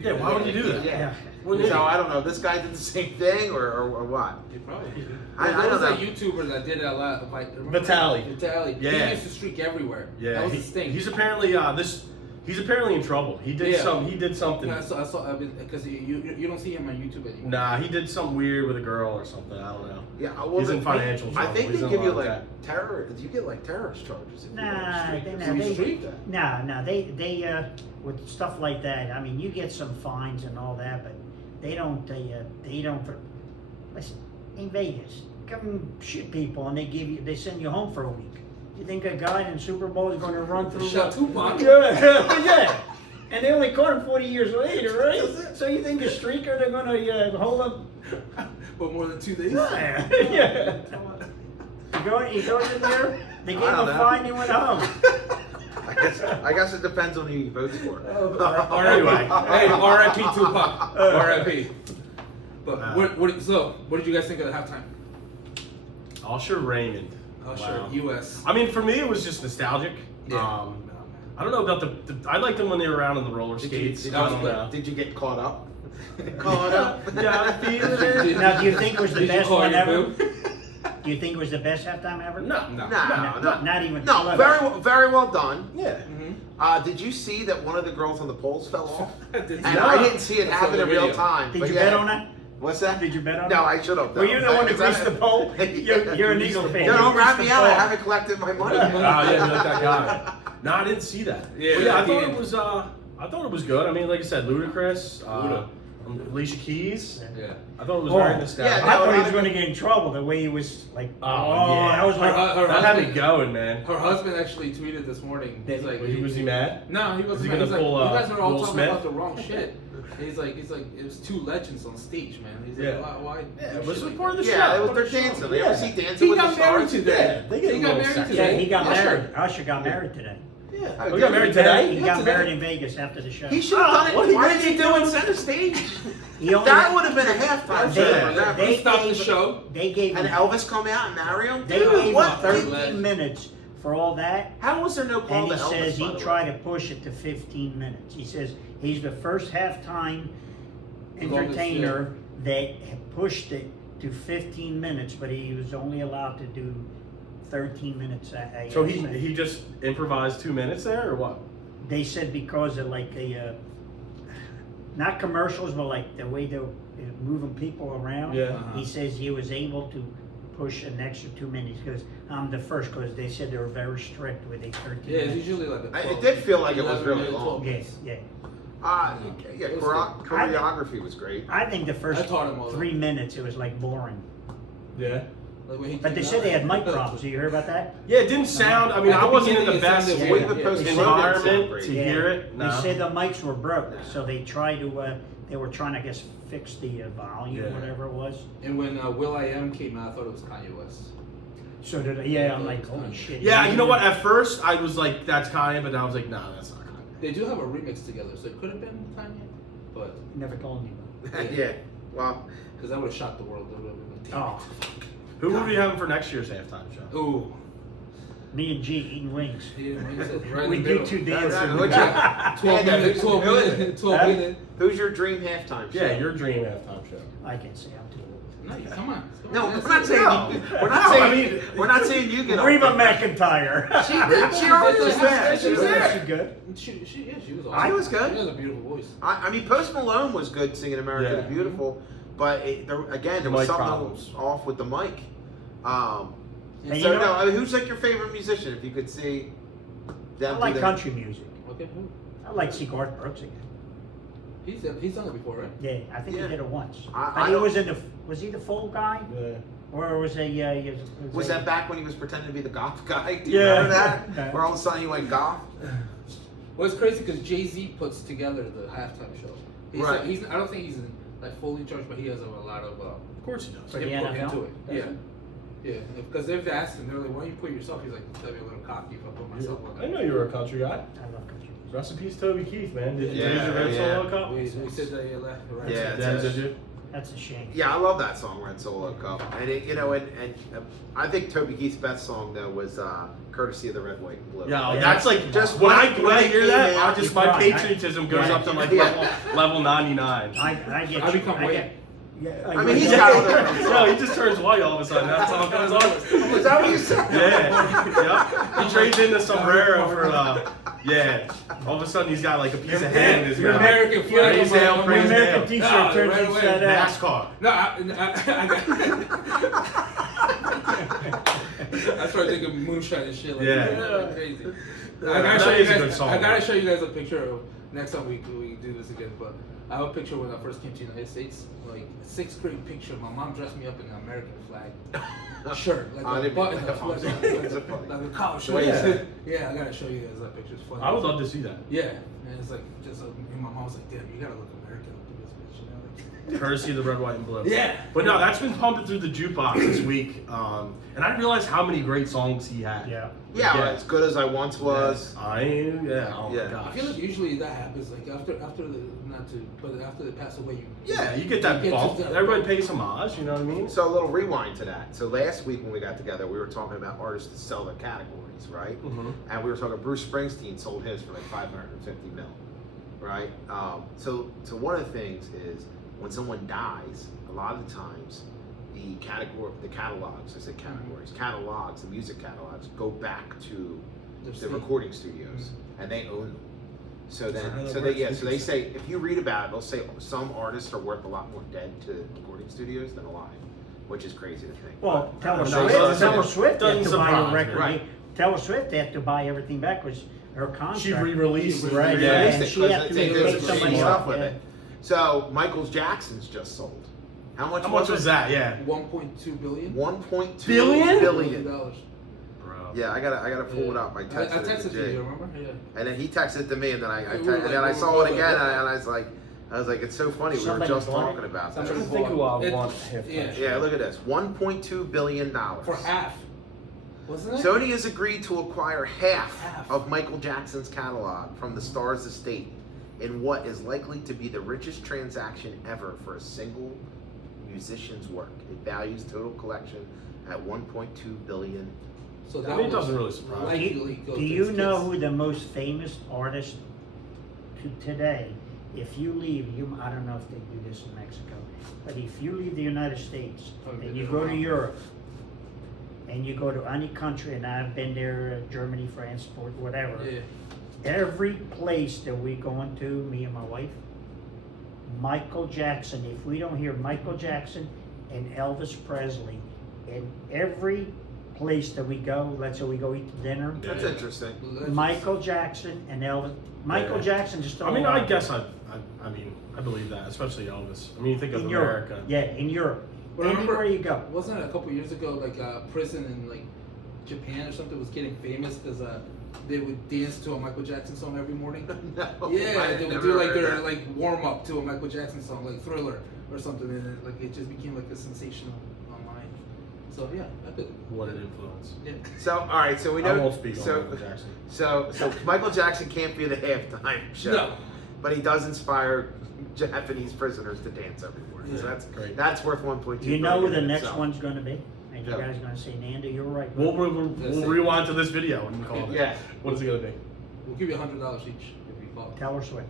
yeah, why would you do that? Yeah. So I don't know. This guy did the same thing or what? He probably did. I don't know. There was a YouTuber that did it a lot. Vitaly. Yeah. He used to streak everywhere. Yeah. That was his thing. He's apparently He's apparently in trouble. He did something. Yeah, I saw because you don't see him on YouTube anymore. Nah, he did something weird with a girl or something. I don't know. Yeah, well, he's in financial trouble. I think He's they in give a you lot of like debt. terror. You get like terrorist charges. If they with stuff like that. I mean, you get some fines and all that, but they don't. Listen, in Vegas, come shoot people and they send you home for a week. You think a guy in Super Bowl is going to run through? Shot Tupac. Yeah. And they only caught him 40 years later, right? So you think a streaker, they're going to hold him? For more than 2 days? Yeah. He goes in there, they gave him a fine, he went home. I guess it depends on who you vote for. Or anyway, hey, R.I.P. Tupac. R.I.P. But what did you guys think of the halftime? Usher Raymond. Usher, U.S. I mean, for me, it was just nostalgic. Yeah. I don't know about I liked them when they were around on the roller skates. Did you get caught up? Caught up. Gotta feel it. Now, do you think it was the Did you best call one your ever? boo? Do you think it was the best halftime ever? No. Not even. No, very well done. Yeah. Did you see that one of the girls on the poles fell off? I did And not. I didn't see it That's happen on in the real video. time. Did but you yeah. bet on that? What's that? Did you bet on No, that? I should have. Were you the one that greased the pole? You're an Eagle fan. Don't You wrap greased me the out. I pole. haven't collected my money. Oh yeah, you're like that guy. No, I didn't see that. Yeah, But I he thought didn't. it was. I thought it was good. I mean, like I said, Ludacris, Alicia Keys. Yeah. I thought it was Oh. very nostalgic. Yeah, I thought he was going to get in trouble the way he was like. Oh, yeah. I was like, Her That had me husband, going, man. her husband actually tweeted this morning. He's like, Was he mad? No, he wasn't. he mad. gonna He's like, pull, you guys are all Will talking Smith? about the wrong shit. And he's like, it was two legends on stage, man. He's Yeah. like, why? Yeah, do it was shit like part of the that? show. Yeah, it was Part their of the show. dancing. You Yeah. ever see Dancing He with the got married Stars? today. They get He a got little married sexy. today. yeah, he got Usher. married. Usher got married today. Yeah. We got married today? He got married in Vegas after the show. He should have done it. what Why did did he he do it center stage? He only That had- would have been a halftime show. They stopped the show. They gave And him. Elvis come out and marry him? They Dude, gave him what? 13 minutes for all that. How was there no call And he to Elvis? says by he the way? tried to push it to 15 minutes. He says he's the first halftime entertainer that pushed it to 15 minutes, but he was only allowed to do 13 minutes. So he just improvised 2 minutes there, or what? They said because of like the, not commercials, but like the way they're moving people around. Yeah. Uh-huh. He says he was able to push an extra 2 minutes because I'm the first, because they said they were very strict with a 13 Yeah, it's minutes. usually like a 12. It did feel like it was 11 really minutes, long. 12 Yeah, minutes. yeah. Yeah, It was choreography was great. I think the first I taught him all that. 3 minutes it was like boring. Yeah. Like when he But came they out, said they had like, mic problems. You hear about that? Yeah, it didn't sound. I mean, At I the wasn't in beginning, the it best sounded weird. The post- environment Yeah. to hear it. They No. said the mics were broke, so they tried to They were trying to, I guess, fix the volume, Yeah. whatever it was. And when will.i.am came out, I thought it was Kanye West. So did I, yeah, I'm like, holy shit. Yeah, you know what? At first, I was like, that's Kanye, but now I was like, nah, that's not Kanye. They do have a remix together, so it could have been Kanye, but Never told me. Yeah. Well, because that would have shocked the world. They would've been like, damn Oh, Who will we having for next year's halftime show? it. Ooh. me and G eating wings. Yeah, like I said, right in We the do middle. 2 That's dances. what you- 12 Yeah, minutes, 12 who is minutes, 12 minutes. who's your dream halftime show? Yeah, your dream halftime show. I can say I'm too old. No, come on. No, That's we're not it. saying we're not No, saying I mean- we're not saying you get Reba on. McEntire. She already was there. She was Was there. she good? She was awesome. I was good. She has a beautiful voice. I mean, Post Malone was good singing "America the Yeah. Beautiful," but there was Mic something problems. off with the mic. And So you know, no, I mean, who's like your favorite musician? If you could see them I do like their- country music. Okay, who? I like to see Garth Brooks again. He's done it before, right? Yeah, I think Yeah. he did it once. I But he don't- was in the. Was he the full guy, Yeah. or was he? Was that back when he was pretending to be the goth guy? Do you Yeah. remember that? Yeah. Where all of a sudden he went goth? Well, it's crazy because Jay-Z puts together the halftime show. Right. I don't think he's like fully in charge, but he has a lot of Of course he does. For the input NFL? into it. Yeah. Yeah, because they've asked him, they're like, "Why don't you put yourself?" He's like, "That'd be a little cocky if I put myself on I there." know you were a country guy. I love country music. Rest in peace, Toby Keith, man. Did you Yeah, use your Red yeah. Solo Cup? We said that you left, right? Yeah, Yeah, it's did you? That's a shame. Yeah, I love that song, Red Solo Cup. And it, you know, and I think Toby Keith's best song though was "Courtesy of the Red, White, and Blue." Yeah, Yeah. that's like Just when I when they hear came that, out, I just you my cry. patriotism goes Yeah. up to like Yeah. level 99. I get. I become I white. get- Yeah, I mean, he's got other. No, he just turns white all of a sudden. That's all goes on. Was that what you said? Yeah, yep. He trades in the sombrero for yeah. All of a sudden he's got like a piece of head in his Your mouth. American flag. Praise on my- hail, on my- praise American hail. T-shirt No, turns right inside away. out. NASCAR. No, I started thinking moonshine and shit like Yeah. that. Like crazy. That is a good song. I gotta show you guys a picture of next time we do this again. But I have a picture when I first came to the United States, like 6th grade picture. My mom dressed me up in an American flag shirt, like I a didn't button mean up, to like, laugh. It's funny. like a college shirt. Wait, yeah. Yeah, I gotta show you guys that picture. It's funny. I would love to see that. Yeah, and it's like just and my mom was like, "Damn, you gotta look American up to this bitch," you know? Like, Courtesy of the red, white, and blue. Yeah. But no, that's been pumping through the jukebox this week. And I realized how many great songs he had. Yeah. Yeah, Yeah. as good as I once was. Oh Yeah. my I gosh. feel like usually that happens like after they pass away. Yeah, you get that bump. Everybody pays homage, you know what I mean? So a little rewind to that. So last week when we got together, we were talking about artists that sell their categories, right? Mhm. And we were talking Bruce Springsteen sold his for like 550 mil, right? So one of the things is when someone dies, a lot of the times the catalogs, I say categories, catalogs, the music catalogs go back to the recording studios and they own them. So Is that how then, that so works? they say if you read about it, they'll say some artists are worth a lot more dead to recording studios than alive, which is crazy to think. Well, Taylor No, Swift, doesn't- Taylor Swift had doesn't to buy surprise a me. record. Right. Taylor Swift had to buy everything back because her contract. She re-released it. Right, Yeah. and she had to they pay do some somebody shady else. stuff with it. So Michael Jackson's just sold. How much How much was that? Yeah. 1.2 billion. 1.2 Billion? billion. dollars. Bro. Yeah, I gotta pull it up. I I texted, it texted to to Jay. you, remember? Yeah. And then he texted it to me, and then I We were and like- then I we saw were it like, again, what? and I was like, it's so funny. We were Somebody just bought it? talking about Somebody this. I think who I It- want half yeah. Yeah, look at this, $1.2 billion. For half. Wasn't it? Sony has agreed to acquire half Half. of Michael Jackson's catalog from the star's estate in what is likely to be the richest transaction ever for a single musician's work. It values total collection at $1.2 billion. So I that mean, it was doesn't really surprise me. likely go Do to you his know kids. who the most famous artist today? If you leave, I don't know if they do this in Mexico, but if you leave the United States and you go to Europe and you go to any country, and I've been there, Germany, France, whatever. Yeah. Every place that we go into, me and my wife, Michael Jackson. If we don't hear Michael Jackson and Elvis Presley, in every place that we go, let's say we go eat dinner, That's interesting. Michael Jackson and Elvis. Michael Yeah. Jackson just. I mean, I guess I believe that, especially Elvis. I mean, you think of in Europe. America. Yeah, in Europe. But remember- Anywhere you go. Wasn't it a couple years ago, like a prison in like Japan or something was getting famous because they would dance to a Michael Jackson song every morning. No, Yeah, I've they would never do like heard their that. like warm up to a Michael Jackson song, like Thriller or something, and it just became like a sensation online. So yeah, I could. What an influence. Yeah. So all right, so we I know. won't speak on So Michael Jackson. so Michael Jackson can't be the halftime show, No. but he does inspire Japanese prisoners to dance every morning. So Yeah. that's Great. That's worth 1.2. You know who the billion in next itself. one's going to be? And you No. guys going to say, Nando, you're right. We'll rewind to this video and call it. Yeah. What is it gonna be? We'll give you $100 each if you call. Taylor Swift.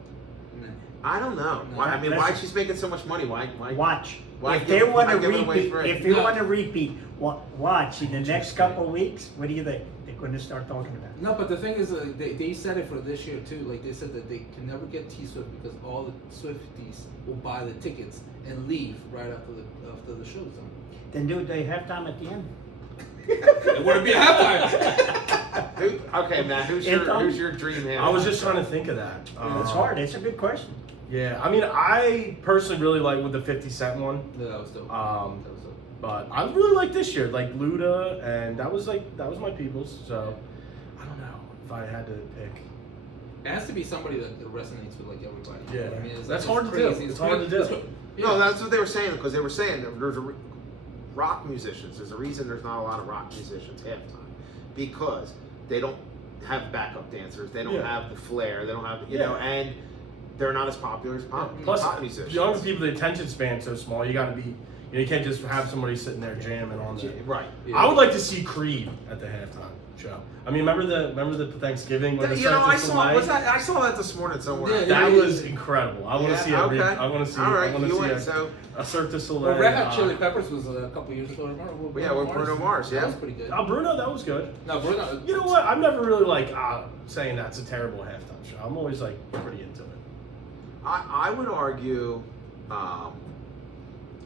Nah. I don't know. Why, I mean, Listen. why she's making so much money? Why? Watch. Why If give- they want why to give it away repeat, free? if they No. want to repeat, watch in the next couple of weeks. What do you think? They're going to start talking about it. No, but the thing is, they said it for this year too. Like they said that they can never get T-Swift because all the Swifties will buy the tickets and leave right after the show's done. Then do they have time at the end? It wouldn't be a halftime. Okay, man. Who's your dream halftime? I was just trying to think of that. It's hard. It's a good question. Yeah, I mean, I personally really like with the 50 Cent one. Yeah, that was dope. Um, That was dope. But I really like this year, like Luda, and that was my people's. So I don't know if I had to pick. It has to be somebody that resonates with like everybody. Yeah. I mean, That's it's hard to crazy. do. It's hard to do. Yeah. No, that's what they were saying because they were saying that there's rock musicians. There's a reason there's not a lot of rock musicians halftime because they don't have backup dancers. They don't Yeah. have the flair. They don't have Yeah. and they're not as popular as pop Plus, musicians. younger people, the attention span's so small. You got to be. You can't just have somebody sitting there jamming on the. Right. Yeah. I would like to see Creed at the halftime show. I mean, remember the Thanksgiving when the You know, I Cirque du saw Soleil? I saw that this morning somewhere. Yeah, That was incredible. I want to see okay. I want to see. All right, I want you to went, see so a Cirque du Soleil. Well, Red Hot Chili Peppers was a couple years ago. Yeah, with Bruno Mars, yeah. That was pretty good. Bruno, that was good. No, Bruno. You know what? I'm never really like saying that's a terrible halftime show. I'm always like pretty into it. I would argue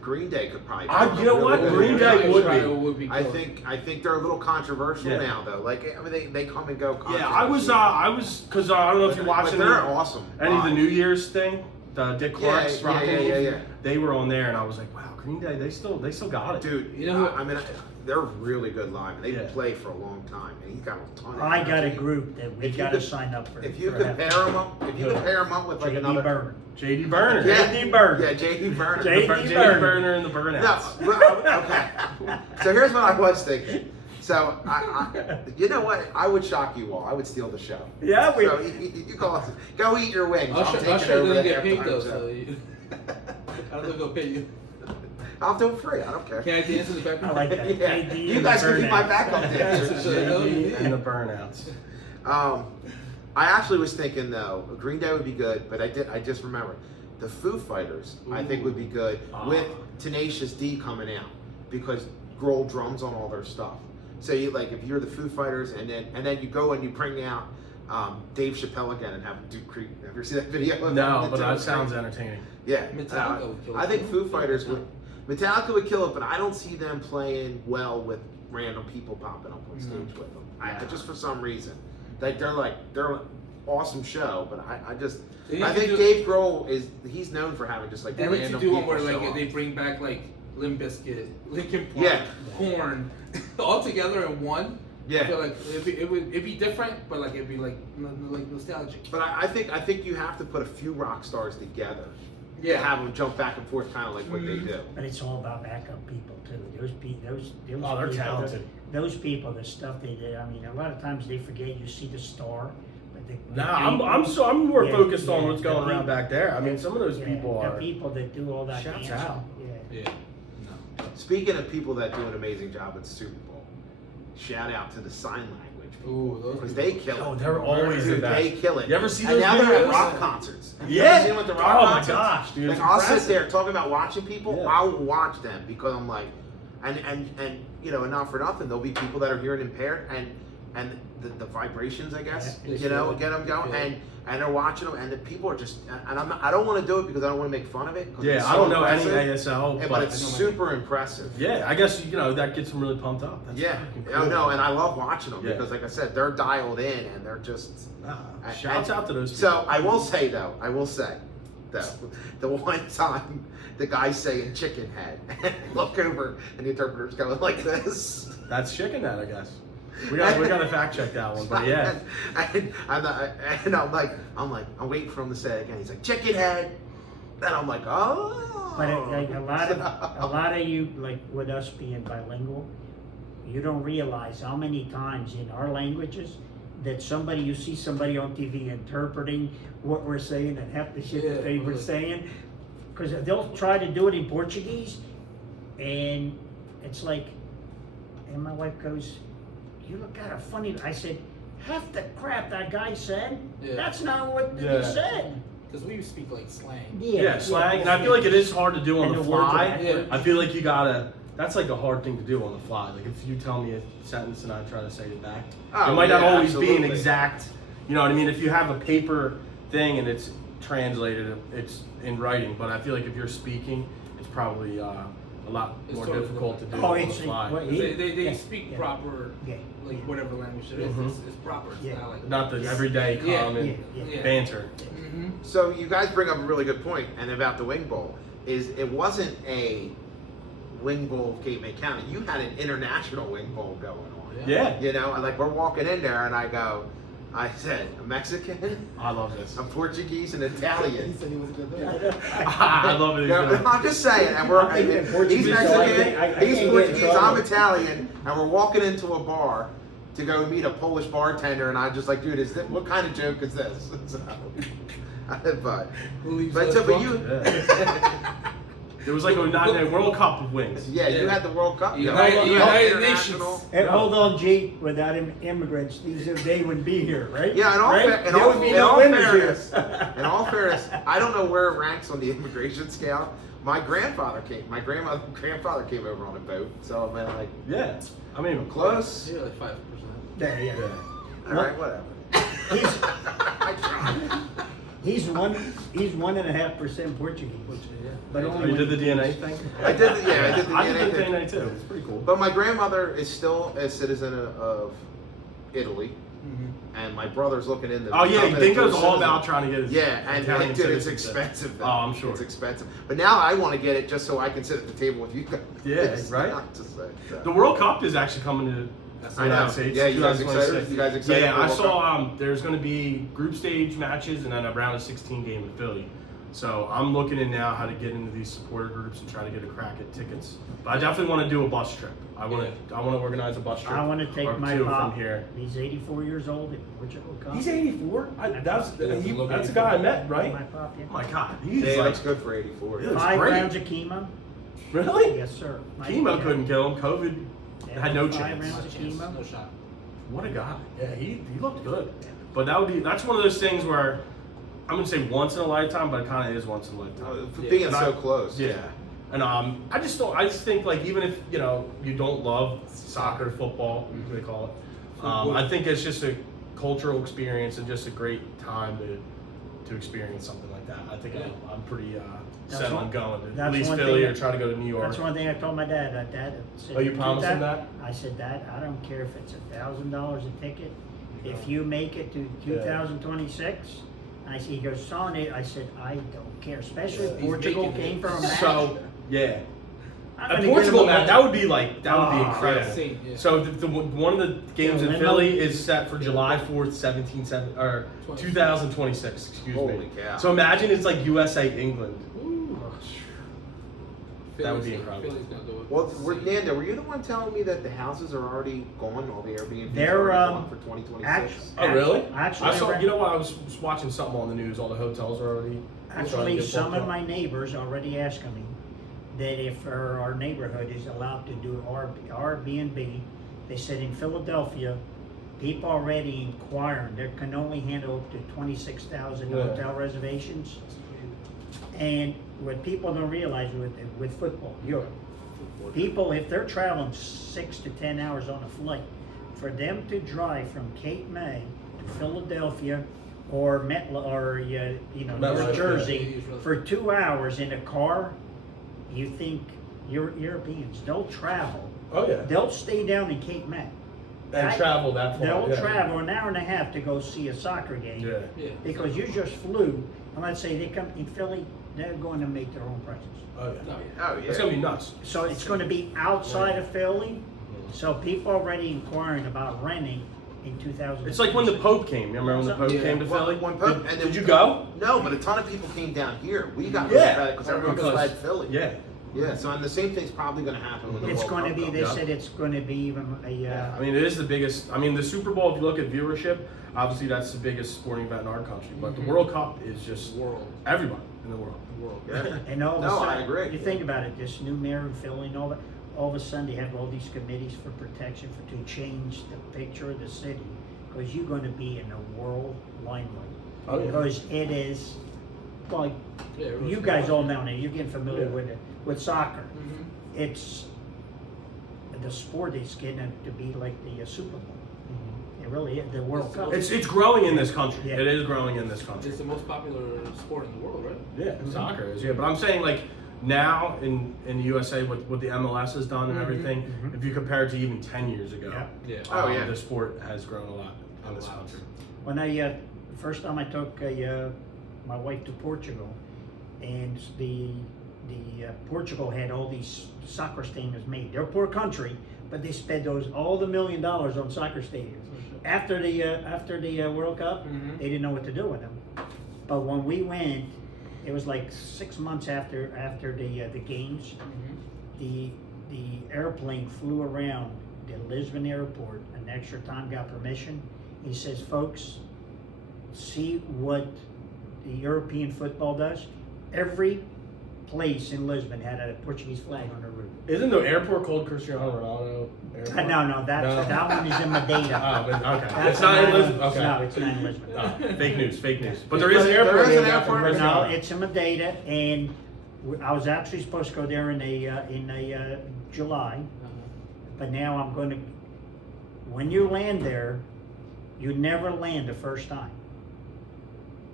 Green Day could probably. You know what? Green Day would be. I cool. think they're a little controversial Yeah. now though. Like I mean, they come and go. Yeah, I was because I don't know if you're watching But they're awesome. any of the live. New Year's thing, the Dick Clark's yeah, Rock and yeah, Roll. yeah. They were on there, and I was like, wow, Green Day, they still got it. Dude, You know who- I mean, they're really good live. They Yeah. play for a long time, and he's got a ton. Of I got a energy. group that we If you got to could- sign up for. If you for could pair halftime. them up, if you could pair them up with like J.D. another. Burner. J.D. Burner. Yeah. J.D. Burner. Yeah, J.D. Burner. J.D. J.D. Burner. Burner and the No, Burnouts. well, okay. So here's what I was thinking. So I you know what? I would shock you all. I would steal the show. Yeah, we. So you call us. Go eat your wings. I'm taking Usher over doesn't the get paid halftime though, show. so I don't think they'll pay you. I'll do it free. I don't care. Can I dance in the I background? like that. Yeah. JD You and guys the can be my Burnouts. backup dancers. J.D. and the Burnouts. I actually was thinking though, Green Day would be good, but I just remembered the Foo Fighters. I think would be good with Tenacious D coming out because Grohl drums on all their stuff. So you like if you're the Foo Fighters and then you go and you bring out Dave Chappelle again and have him do Creed. Have you ever seen that video? No, but that sounds entertaining. Yeah, Metallica would kill I it. think Foo Fighters would. Metallica would kill it, but I don't see them playing well with random people popping up on stage with them. I just for some reason, they're an awesome show, but I think Dave Grohl he's known for having just like They need to random do people one where show like up. they bring back like Limp Bizkit, Linkin Park, Yeah. Korn, all together in one. Yeah. I feel like it'd be different, but like it'd be like nostalgic. But I think you have to put a few rock stars together to Yeah. have them jump back and forth, kind of like what they do. But it's all about backup people too. Those Oh, they're people, talented. Those people, the stuff they did. I mean, a lot of times they forget you see the star, but the Nah, people- I'm more Yeah, focused on yeah, what's going the around people- back there. I mean, some of those yeah, people the are. people that do all that Shouts dancing. out. Yeah. Yeah. No. Speaking of people that do an amazing job at the Super Bowl, shout out to the sign language people Ooh, those because people. they kill it. Oh, they're always the Dude, best. they kill it. You ever see And those now they're at videos? rock concerts. Have you Yeah. ever seen them at the rock Oh my concerts? gosh, dude. Like it's I'll sit impressive. there talking about watching people. Yeah. I'll watch them because I'm like, and you know, and not for nothing, there'll be people that are hearing impaired and the vibrations, I guess, Yeah, they you know, feel it. get them They going, feel it. and they're watching them, and the people are just, and I don't want to do it because I don't want to make fun of it. 'cause it's Yeah, I so don't know any impressive, ASL, but but it's super impressive. yeah, I guess that gets them really pumped up. That's Yeah, freaking oh cool. no, and I love watching them Yeah. because, like I said, they're dialed in and they're just. Shouts out to those people. So I will say though, the one time the guy's saying chicken head, and I look over and the interpreter's going like this. That's chicken head, I guess. We got to fact check that one, but yeah. I'm waiting for him to say it again. He's like, chicken head. And I'm like, oh. But a lot of you, like with us being bilingual, you don't realize how many times in our languages that you see somebody on TV interpreting what we're saying and half the shit that they were saying, because they'll try to do it in Portuguese, and it's like, and my wife goes, "You look kind of funny." I said, "Half the crap that guy said, that's not what he said." Because we speak like slang. Yeah, slang, and I feel like it is hard to do on And the the words fly. are backwards. I feel like you gotta. That's like a hard thing to do on the fly. Like if you tell me a sentence and I try to say it back, it might not always be an exact. You know what I mean? If you have a paper thing and it's translated, it's in writing. But I feel like if you're speaking, it's probably a lot more difficult to do on the fly. They speak proper, like whatever language it is. It's proper. It's not like not the everyday common banter. So you guys bring up a really good point, and about the Wing Bowl is it wasn't a Wing Bowl of Cape May County. You had an international Wing Bowl going on. Yeah. You know, like we're walking in there, and I said, a Mexican, I love this. a Portuguese, and Italian. He said he was good there. I love it. No, I'm just saying, and he's Mexican, he's Portuguese, I'm Italian, and we're walking into a bar to go meet a Polish bartender, and I'm just like, dude, what kind of joke is this? But you. It was like a World Cup of wings. Yeah, you had the World Cup. United Nations. And hold on, G. Without immigrants, they wouldn't be here, right? Yeah, in all fairness, I don't know where it ranks on the immigration scale. My grandfather came over on a boat, so I mean, close. Yeah, like 5%. Yeah. All right, whatever. He's 1.5% Portuguese. But only you did the DNA thing? I did the I DNA did the thing. DNA too. It's pretty cool. But my grandmother is still a citizen of Italy, and my brother's looking into. Oh yeah, Dingo's all about trying to get his Italian dude, it's citizenship. expensive. Though. Oh, I'm sure it's expensive. But now I want to get it just so I can sit at the table with you guys. Yeah, right. So. The World Cup is actually coming to the United States. Yeah, you guys excited? You guys excited? Yeah, I saw. There's going to be group stage matches and then a round of 16 game in Philly. So I'm looking in now how to get into these supporter groups and try to get a crack at tickets. But I definitely want to do a bus trip. I want to organize a bus trip. I want to take my pop from here. He's 84 years old in Portugal. He's 84. That's the guy I met, right? My pop, yeah. Oh my God, that's good for 84. 5 rounds of chemo. Really? Yes, sir. Chemo couldn't kill him. COVID had no chance. 5 rounds of chemo. No shot. What a guy. Yeah, he looked good. But that's one of those things where I'm gonna say once in a lifetime, but it kind of is once in a lifetime. Being so close. Yeah. And I just think like even if you don't love soccer, football, they call it. I think it's just a cultural experience and just a great time to experience something like that. I think I'm pretty set on going to at least Philly or try to go to New York. That's one thing I told my dad. Dad said, you promised him that? I said, Dad, I don't care if it's $1,000 a ticket. If you make it to 2026. He goes, son, I said, I don't care, especially if Portugal came from a match. So, yeah. A Portugal match, that would be incredible. Yeah. So one of the games in Philly is set for July 4th, 2026, excuse Holy me. cow. So imagine it's like USA, England. Philly's That would be incredible. Philly's gonna do it. Well, Nando, were you the one telling me that the houses are already gone, all the Airbnbs They're, are gone for 2026? Oh, really? Actually, I saw. You know what? I was watching something on the news. All the hotels are already. Actually, some of my neighbors already asking me that if our neighborhood is allowed to do Airbnb, they said in Philadelphia, people already inquiring. They can only handle up to 26,000 hotel reservations. And what people don't realize with football, people, if they're traveling 6 to 10 hours on a flight, for them to drive from Cape May to Philadelphia or North Jersey for 2 hours in a car, you think Europeans, they'll travel. Oh yeah. They'll stay down in Cape May. And travel that far. They'll travel an hour and a half to go see a soccer game. Yeah. Because you just flew, and let's say they come in Philly, they're going to make their own prices. Oh yeah. Oh, yeah. It's gonna be nuts. So it's going to be outside of Philly, So people already inquiring about renting in 2000. It's like when the Pope came. You remember when the Pope Yeah. came to Well, Philly? when Pope- and Did then- you go? No, but a ton of people came down here. We got Yeah. because everyone Because- fled Philly. Yeah. Yeah, so and the same thing's probably going to happen with the It's World going to Cup be. comes. They Yeah. said it's going to be even a. I mean, it is the biggest. I mean, the Super Bowl, if you look at viewership, obviously that's the biggest sporting event in our country. But the World Cup is just World. everybody in the world. World. Yeah. And all of a No, sudden, I agree. you think about it, this new mayor in Philly and all that, all of a sudden they have all these committees for protection to change the picture of the city, because you're going to be in a world limelight. Oh, yeah. Because it is, like, Yeah, everyone's you guys watching. all know now, you're getting familiar Yeah. with it, with soccer. Mhm. It's, the sport is getting to be like the Super Bowl. It really is, the World Cup. It's growing in this country. Yeah. It is growing in this country. It's the most popular sport in the world, right? Yeah, soccer is. Yeah, but I'm saying like now in the USA with what the MLS has done and everything, if you compare it to even 10 years ago, Yeah. Yeah. Oh, yeah. the sport has grown a lot in this country. When first time I took my wife to Portugal, and the Portugal had all these soccer stadiums made. They're a poor country, but they spent all the $1 million on soccer stadiums. After the World Cup, Mhm. they didn't know what to do with them. But when we went, it was like 6 months after the games. Mhm. The airplane flew around the Lisbon airport an extra time, got permission. He says, folks, see what the European football does? Every place in Lisbon had a Portuguese flag on the roof. Isn't the airport called Cristiano Ronaldo Airport? No, that one is in Madeira. Oh, but, okay. That's It's not in Lisbon. Lisbon. Okay. No, it's not in Lisbon. Oh, fake news, fake news. But there is an airport. There is an named after airport. Cristiano. No, it's in Madeira, and I was actually supposed to go there in July, but now I'm going to. When you land there, you never land the first time.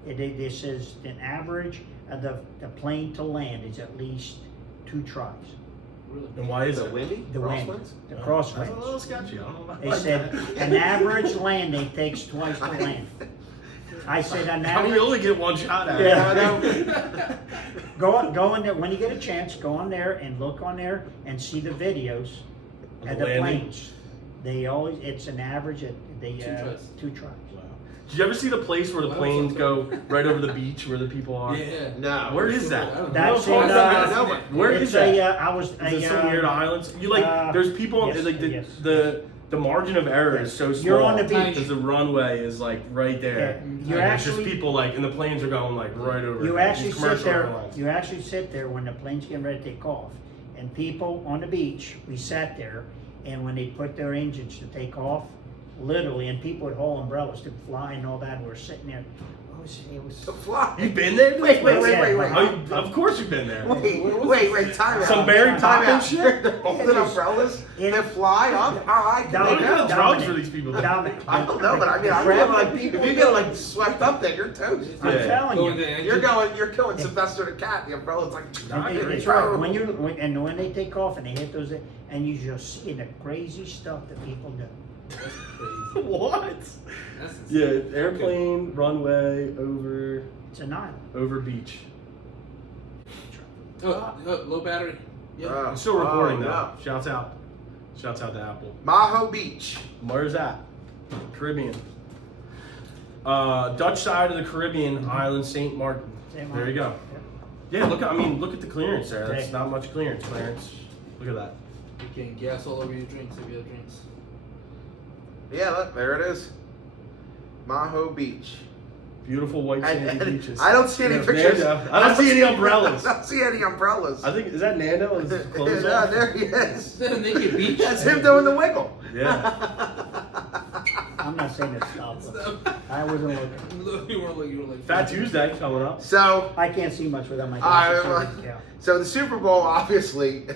It says an average of the plane to land is at least 2 tries. Really? And why is The it? windy? The wind, Crosswinds? the That's a little crosswinds. sketchy. I don't know about They like said that. an average landing takes twice to land. I said an I mean, you average. only get one shot at it. Yeah. Go in there when you get a chance. Go on there and look on there and see the videos Of of the the landing? planes. It's an average at the 2 tries. 2 tries. Wow. Did you ever see the place where the Wow, planes so- go right over the beach where the people are? Yeah. No. Where is that? I don't know. That's You know what I'm in, talking uh, about? Where It's is that? I was Is it some weird islands? You like? There's people yes, like yes. the margin of error is so small. You're on the beach. because the runway is like right there. Yeah. And You're there's just actually- people like, and the planes are going like right over. You these actually sit commercial there. airlines. You actually sit there when the plane's getting ready to take off, and people on the beach. We sat there, and when they put their engines to take off, literally, and people would hold umbrellas to fly and all that. And we're sitting there. It was. To fly. You've been there? Wait. Oh, of course you've been there. Wait, time out. Some Barry Time Poppins out. shit? They're holding umbrellas to fly up? How high can What they kind go? of drugs are these people doing? I don't know, but I mean, I'm feeling like if you get like swept up there, you're toast. I'm Yeah. telling Go in you. the engine. You're killing Sylvester the cat. The umbrella's like. It's right. When they take off and they hit those, and you just see the crazy stuff that people do. That's crazy. What? That's Yeah, insane. airplane, runway, It's an island. over beach. Low battery. Yeah. I'm still recording Oh, though. no. Shouts out. Shouts out to Apple. Maho Beach. Where's that? Caribbean. Dutch side of the Caribbean island, St. Martin. St. There you go. Martin. Yeah, look at the clearance there. That's Okay. not much clearance. Look at that. You can gas all over your drinks if you have drinks. Yeah, look, there it is. Maho Beach. Beautiful white sandy beaches. I don't see any There's pictures. Nando. I don't see any umbrellas. I don't see any umbrellas. I think is that Nando? Is his clothes Yeah, off? there he is. Is that a naked beach? That's him doing the wiggle. Yeah. I'm not saying it's stop. I wasn't looking. You were like Fat Tuesday coming up. So, I can't see much without my I- glasses. Yeah. so the Super Bowl obviously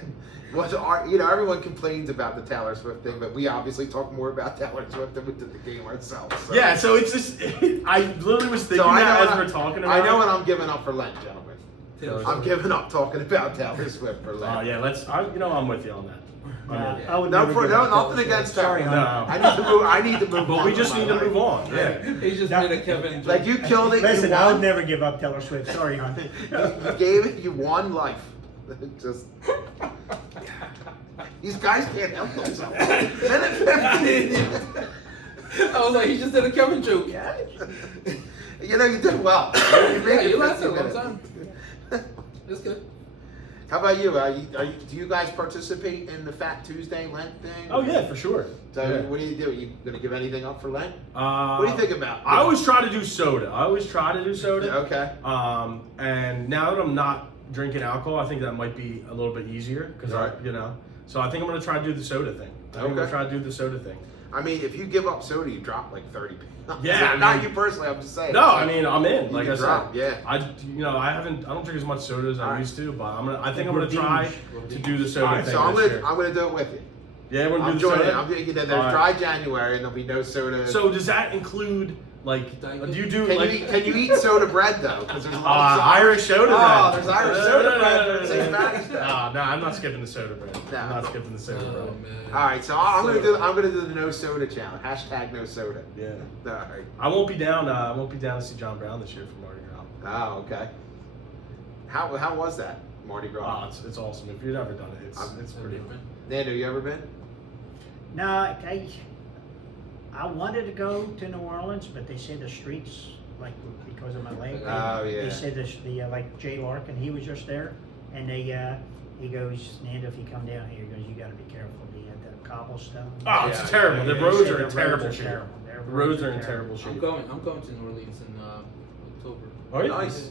was our. Everyone complains about the Taylor Swift thing, but we obviously talk more about Taylor Swift than we did the game ourselves. So. Yeah, so it's just I literally was thinking So I that know as what we're talking about. I know it. what I'm giving up for Lent, gentlemen. Taylor I'm giving up talking about Taylor Swift for Lent. Oh yeah, I'm with you on that. I would No, never for give no, up nothing Taylor against Swift. her. Sorry, No. honey. I need to move. But on we with just my need to life. move on. Yeah. He just made a Kevin. Like you killed it. Listen, you I would won. never give up Taylor Swift. Sorry, hon. You gave it. You won life. Just These guys can't help themselves. Minute 15. I was like, he just did a Kevin joke. Yeah. You know, you did well. Yeah, you lasted a 15 long time. That's good. How about you? Do you guys participate in the Fat Tuesday Lent thing? Oh yeah, for sure. So Yeah. what do? You gonna give anything up for Lent? What What do you think about? I always try to do soda. Okay. And now that I'm not drinking alcohol, I think that might be a little bit easier because Right. So I think I'm gonna try to do the soda thing. I'm gonna try to do the soda thing. I mean, if you give up soda, you drop like 30 pounds. Yeah, I not mean- you personally. I'm just saying. No, I mean I'm in. You Like can I drop, said, yeah. I don't drink as much soda as I Alright. used to, but I think I'm gonna try to do the soda All right, thing so I'm this gonna year. do it with you. Yeah, we're gonna I'm do the joining. soda. I'm doing. There's All right. dry January, and there'll be no soda. So does that include like? Do you do can like? you eat soda bread though? Because there's a lot of Irish soda bread. Oh, there's Irish soda bread. There's St. Patty's Day. No, I'm not skipping the soda bread. No. I'm not skipping the soda Oh, bread. man. All right, so I'm gonna do the no soda challenge. Hashtag no soda. Yeah. All right. I won't be down. I won't be down to see John Brown this year for Mardi Gras. Oh, okay. How was that Mardi Gras? It's awesome. If you've never done it, it's pretty. Nando, you ever been? No, I wanted to go to New Orleans, but they say the streets, like because of my leg. Oh, yeah. They said like Jay Larkin, he was just there, and he goes, Nando, if you come down here, he goes, you got to be careful. The cobblestone. Oh, it's terrible. The They roads say are the in terrible roads are shape. terrible. The roads are in terrible shape. I'm going to New Orleans in October. Are you? Nice.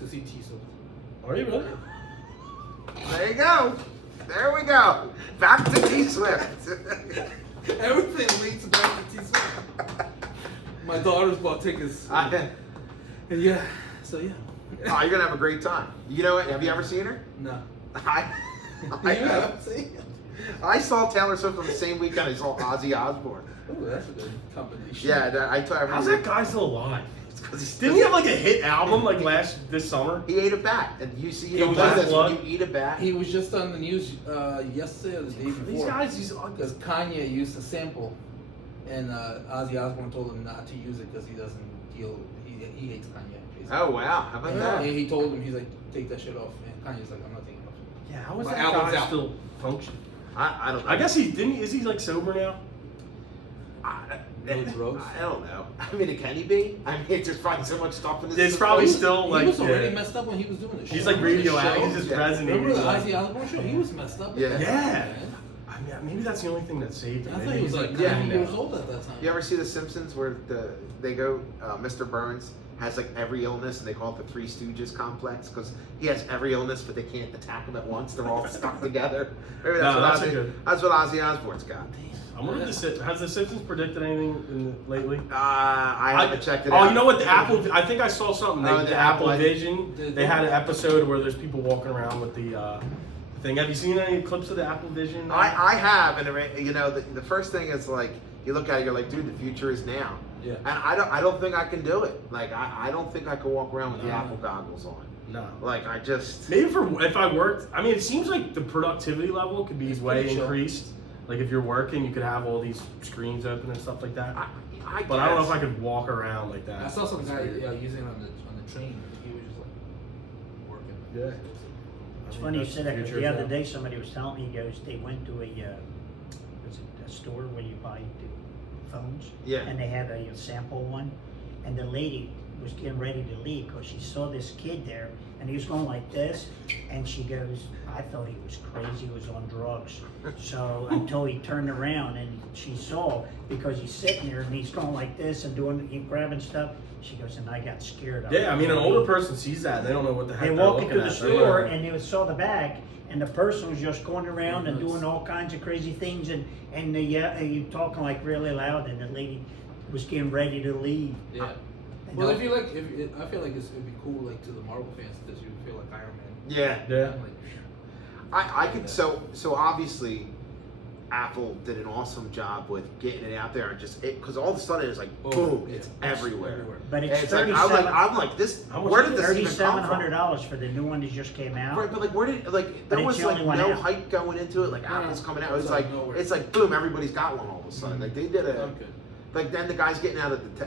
To see T-Swift. Are you really? There you go. There we go. Back to T-Swift. Everything leads back to T-Swift. My daughter's bought tickets. And yeah, so yeah. Oh, you're gonna have a great time. You know what? Have you ever seen her? No. I You haven't seen it? I saw Taylor Swift on the same weekend I saw Ozzy Osbourne. Ooh, that's a good combination. Yeah, I How's that guy still alive? Because Didn't he have like a hit album like this summer? He ate a bat, and you see, It was does his this blood? when you eat a bat. He was just on the news yesterday or the day before. These guys, Because Kanye used a sample, and Ozzy Osbourne told him not to use it because he doesn't deal. He hates Kanye. Basically. Oh wow, how about that? And he told him, he's like, take that shit off. And Kanye's like, I'm not taking it off. Yeah, how is My that album's guy out. still function? I don't know. I guess he didn't. Is he like sober now? Those drugs? I don't know. I mean, can he be? I mean, there's probably so much stuff in this. There's probably He still like he was already yeah. messed up when he was doing this. He's show. like radioactive. Show. He's just Yeah. resonating. Remember the like, Ozzy Osbourne show? He was messed up. Yeah. yeah. I mean, maybe that's the only thing that saved him. I thought Maybe he was he's, like yeah. 9 years old at that time. You ever see The Simpsons where they go, Mr. Burns has like every illness and they call it the Three Stooges complex because he has every illness but they can't attack him at once. They're all stuck together. Maybe that's that's what Ozzy Osbourne's got. I wonder if has the Simpsons predicted anything lately? I haven't checked it out. Oh, you know what? The Apple. I think I saw something. Oh, The Apple Vision. The- They had an episode where there's people walking around with the thing. Have you seen any clips of the Apple Vision? I have, and you know, the first thing is like you look at it, you're like, dude, the future is now. Yeah. And I don't think I can do it. Like I don't think I can walk around with the No. Apple goggles on. No. Like I just. Maybe if I worked. I mean, it seems like the productivity level could be It's way pretty chill. increased. Like if you're working, you could have all these screens open and stuff like that. But I don't know if I could walk around like that. I saw some guy using it on the train. He was just like working. Yeah. It's funny you said that because the other day somebody was telling me, he goes, they went to a store where you buy the phones. Yeah. And they had a sample one, and the lady was getting ready to leave because she saw this kid there, and he was going like this, and she goes, I thought he was crazy, he was on drugs. So until he turned around and she saw, because he's sitting there and he's going like this and he grabbing stuff, she goes, and I got scared. Yeah, I mean, an older person sees that and they don't know what the heck They they're walk looking into the at. store and they saw the bag, and the person was just going around and doing all kinds of crazy things, and you talking like really loud, and the lady was getting ready to leave. Yeah. And Well, I- I feel like it'd be cool like to the Marvel fans because you feel like Iron Man. Yeah. Yeah. I'm like, I could so obviously Apple did an awesome job with getting it out there and just because all of a sudden it's like boom, yeah. it's everywhere. But And it's like I'm like this. How much Where is did it? this even come from? $3,700 for the new one that just came out. Right, but like where did like But there it's was the like only one no out. hype going into it. Like No, Apple's coming out. it was It's out like of nowhere. it's like boom, everybody's got one all of a sudden. Like they did a. okay. Like then the guy's getting out of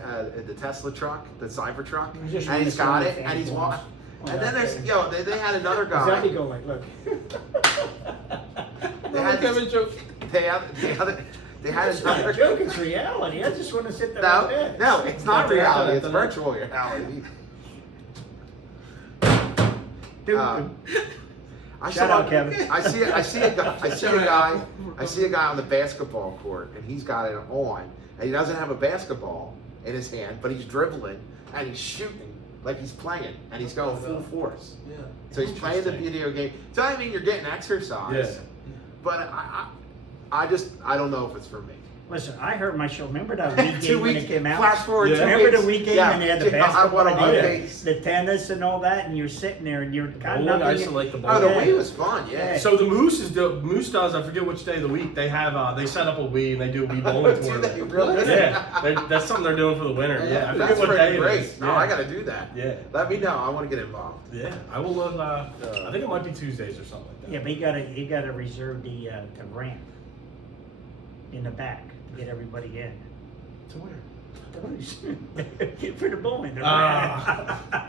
the Tesla truck, the Cyber truck, It's just and he's really got some it, and he's fanboys. walking. And then there's they had another guy. Exactly, go like, look. They had Kevin this- joke. They had It's not a another. joke, it's reality. I just want to sit there like No, that. no, it's not Not the reality. reality, It's the virtual reality. Dude, I Shout saw- out, Kevin. I see a guy on the basketball court, and he's got it on, and he doesn't have a basketball in his hand, but he's dribbling and he's shooting like he's playing, and he's going full force. Yeah. So he's playing the video game. So I mean, you're getting exercise. Yeah. But I don't know if it's for me. Listen, I heard my show. Remember that week 2 game when weeks. it came out? Flash forward. Yeah. 2 Remember weeks. the week game Yeah. and they had the Yeah, I basketball, won a and case. the tennis and all that, and you're sitting there and you're kind Bowling, of I used to like the Oh, bowling. the Yeah. Wii was fun. Yeah. So the Moose does. I forget which day of the week they have. They set up a Wii and they do a Wii bowling Do they tournament. really? Yeah, that's something they're doing for the winter. Yeah, I forget That's what day pretty it great. is. No, Yeah. I got to do that. Yeah, Let me know. I want to get involved. yeah. I will look. I think it might be Tuesdays or something like that. Yeah, but you gotta reserve the ramp in the back to get everybody in. To where? For the bowling. The Ah. ramp.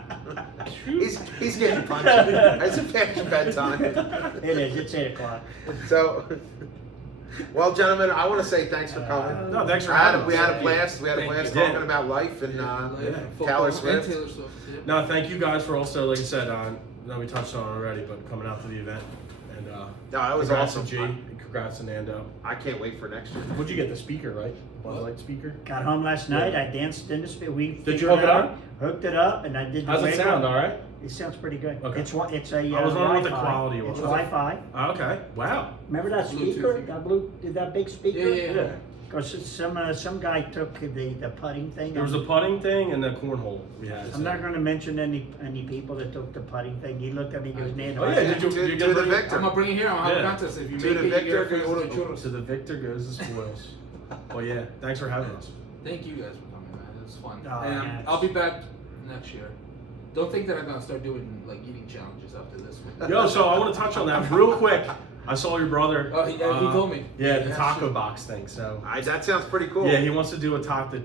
He's getting punchy. It's a past bedtime. It is. It's 8 o'clock. So, well, gentlemen, I want to say thanks for coming. No, thanks for having us. We had a blast. We had a Thank blast you. talking Yeah. about life and Football Taylor and Swift. Taylor Swift. Yeah. No, thank you guys for also, like I said, no, we touched on it already, but coming out to the event and No, that was congrats awesome. to G, and congrats to Nando. I can't wait for next year. What'd you get? The speaker, right? Bud Light speaker. Got home last night. I danced in the speaker. We Did you figured hook it out, up? Hooked it up, and I did. The How's it wiggle. sound? All right. It sounds pretty good. Okay. It's a I was wondering what the Wi-Fi. quality was. It's Wi-Fi. Okay. Wow. Remember that speaker? Bluetooth. That big speaker? Yeah. Because some guy took the putting thing. There was a putting thing and the cornhole we had. I'm not going to mention any people that took the putting thing. He looked at me and goes, Nando. Oh yeah, did you To get the bring- victor. I'm gonna bring it here. I'll have Yeah. a contest. If you To make the it, you victor get a free goes order the- churros. To the victor goes the spoils. Well, yeah. Thanks for having us. Thank you guys for coming, man. It was fun. Oh, and yeah. I'll be back next year. Don't think that I'm gonna start doing like eating challenges after this one. Yo, so I want to touch on that real quick. I saw your brother. Oh, he told me. Yeah, the Yeah, taco sure. box thing. So That sounds pretty cool. yeah, he wants to do a taco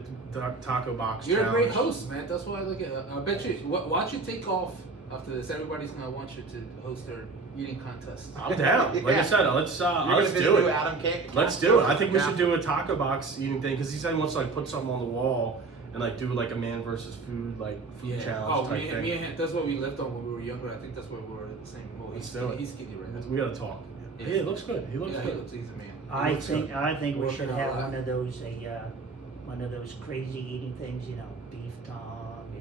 box. You're challenge. a great host, man. That's why I look at. I bet you. Why don't you take off after this? Everybody's gonna want you to host their eating contest. I'm down. Like I Yeah. said, let's You're gonna let's visit do with it. Adam K. Let's do it. I think we should do a taco box eating thing because he said he wants to like put something on the wall and like do like a man versus food challenge Oh, type thing. me and him. That's what we lived on when we were younger. I think that's why we were the same. Well, Let's do it. He's skinny right now. We gotta talk. Yeah. Yeah, it looks good. He looks Yeah, he good. looks easy, man. I think we Working should out have loud. one of those crazy eating things, beef tongue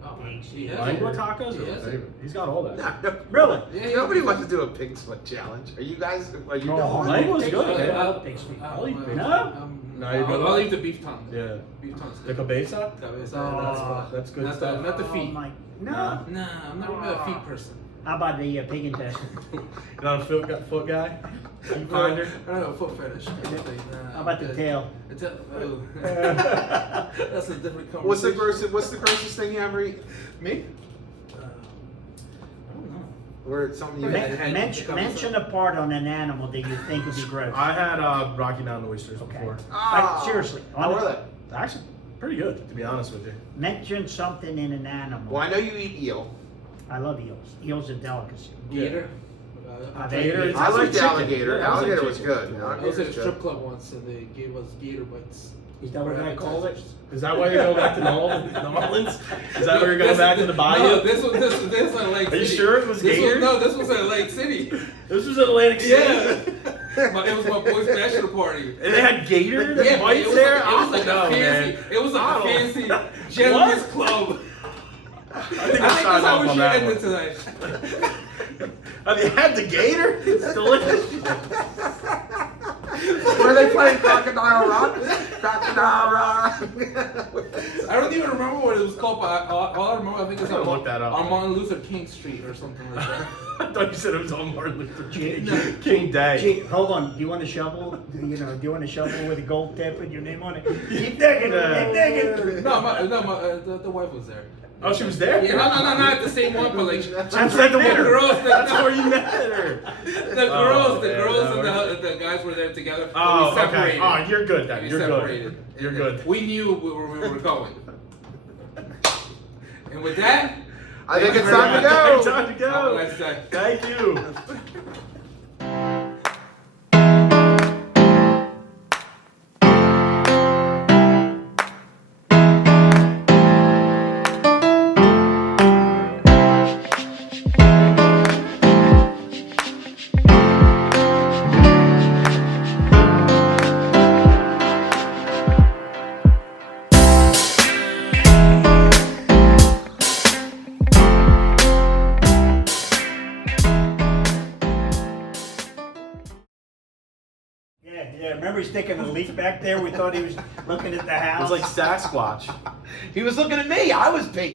Oh, and pigs. he has Lingua it. tacos He are my has it. favorite. He's got all that. Really? Yeah, Nobody wants to do a pig's foot challenge. Are you guys? Are you Oh, doing it? Langua's Pig's good. foot. Yeah. I love pig's feet. I'll eat pig. No? No, you're good I'll with eat the beef tongue. Yeah. Beef tongue's The good. cabeza? Cabeza, Oh, that's fun. That's good Not stuff. not the feet. Oh, my, no. Nah, I'm not really a feet person. How about the pig intestine? You're not a foot guy? Feet finder? I don't know, foot fetish. How about the tail? Oh. That's a different conversation. What's the grossest thing you ever eat? Me? I don't know. Or it's something you Yeah. had? Mention a part on an animal that you think would be gross. I had Rocky Mountain oysters Okay. before. Ah, Seriously. How are they? Actually, pretty good, to be honest with you. Mention something in an animal. Well, I know you eat eel. I love eels. Eels are delicacy. Gator? Gator, it's I like liked the chicken. alligator. Yeah, it's like Alligator was chicken. good. Yeah. I was Alligator's at a good. strip club once and they gave us gator bites. Is that what I call it? Is that why you're going back to Nolans? Is that why you're going back to the bayou? No, this was at Lake Are you City. sure it was gator? This was at Lake City. This was Atlantic City. Yeah. It was my boy's bachelor party. And they had gator Yeah, but bites it was there? like, it was like Oh, a fancy. man. It was like I a don't- fancy gentleman's club. I think I I think signed that's off how we on should that end one. it tonight. Have you had the gator? It's delicious. Were they playing Crocodile Rock? Crocodile Rock. I don't even remember what it was called, but all I remember, I think it was I'm gonna look that up. on Martin Luther King Street or something like that. I thought you said it was on Martin Luther King, No. King Day. Gee, hold on. Do you want a shovel? Do you want a shovel with a gold tip with your name on it? Keep digging. Keep digging. The wife was there. Oh, she was there? Yeah, no, not the same one, but like That's at the winner. girls, That's where you met her. the girls man, and the guys were there together. but Oh, we separated. okay. Oh, you're good then. We You're separated. good. You're good. We knew where we were going. And with that, I think it's thank you time to very much. go. Time to Have a go. nice day. Thank you. Remember he's taking a leak back there? We thought he was looking at the It house. was like Sasquatch. He was looking at me. I was paid.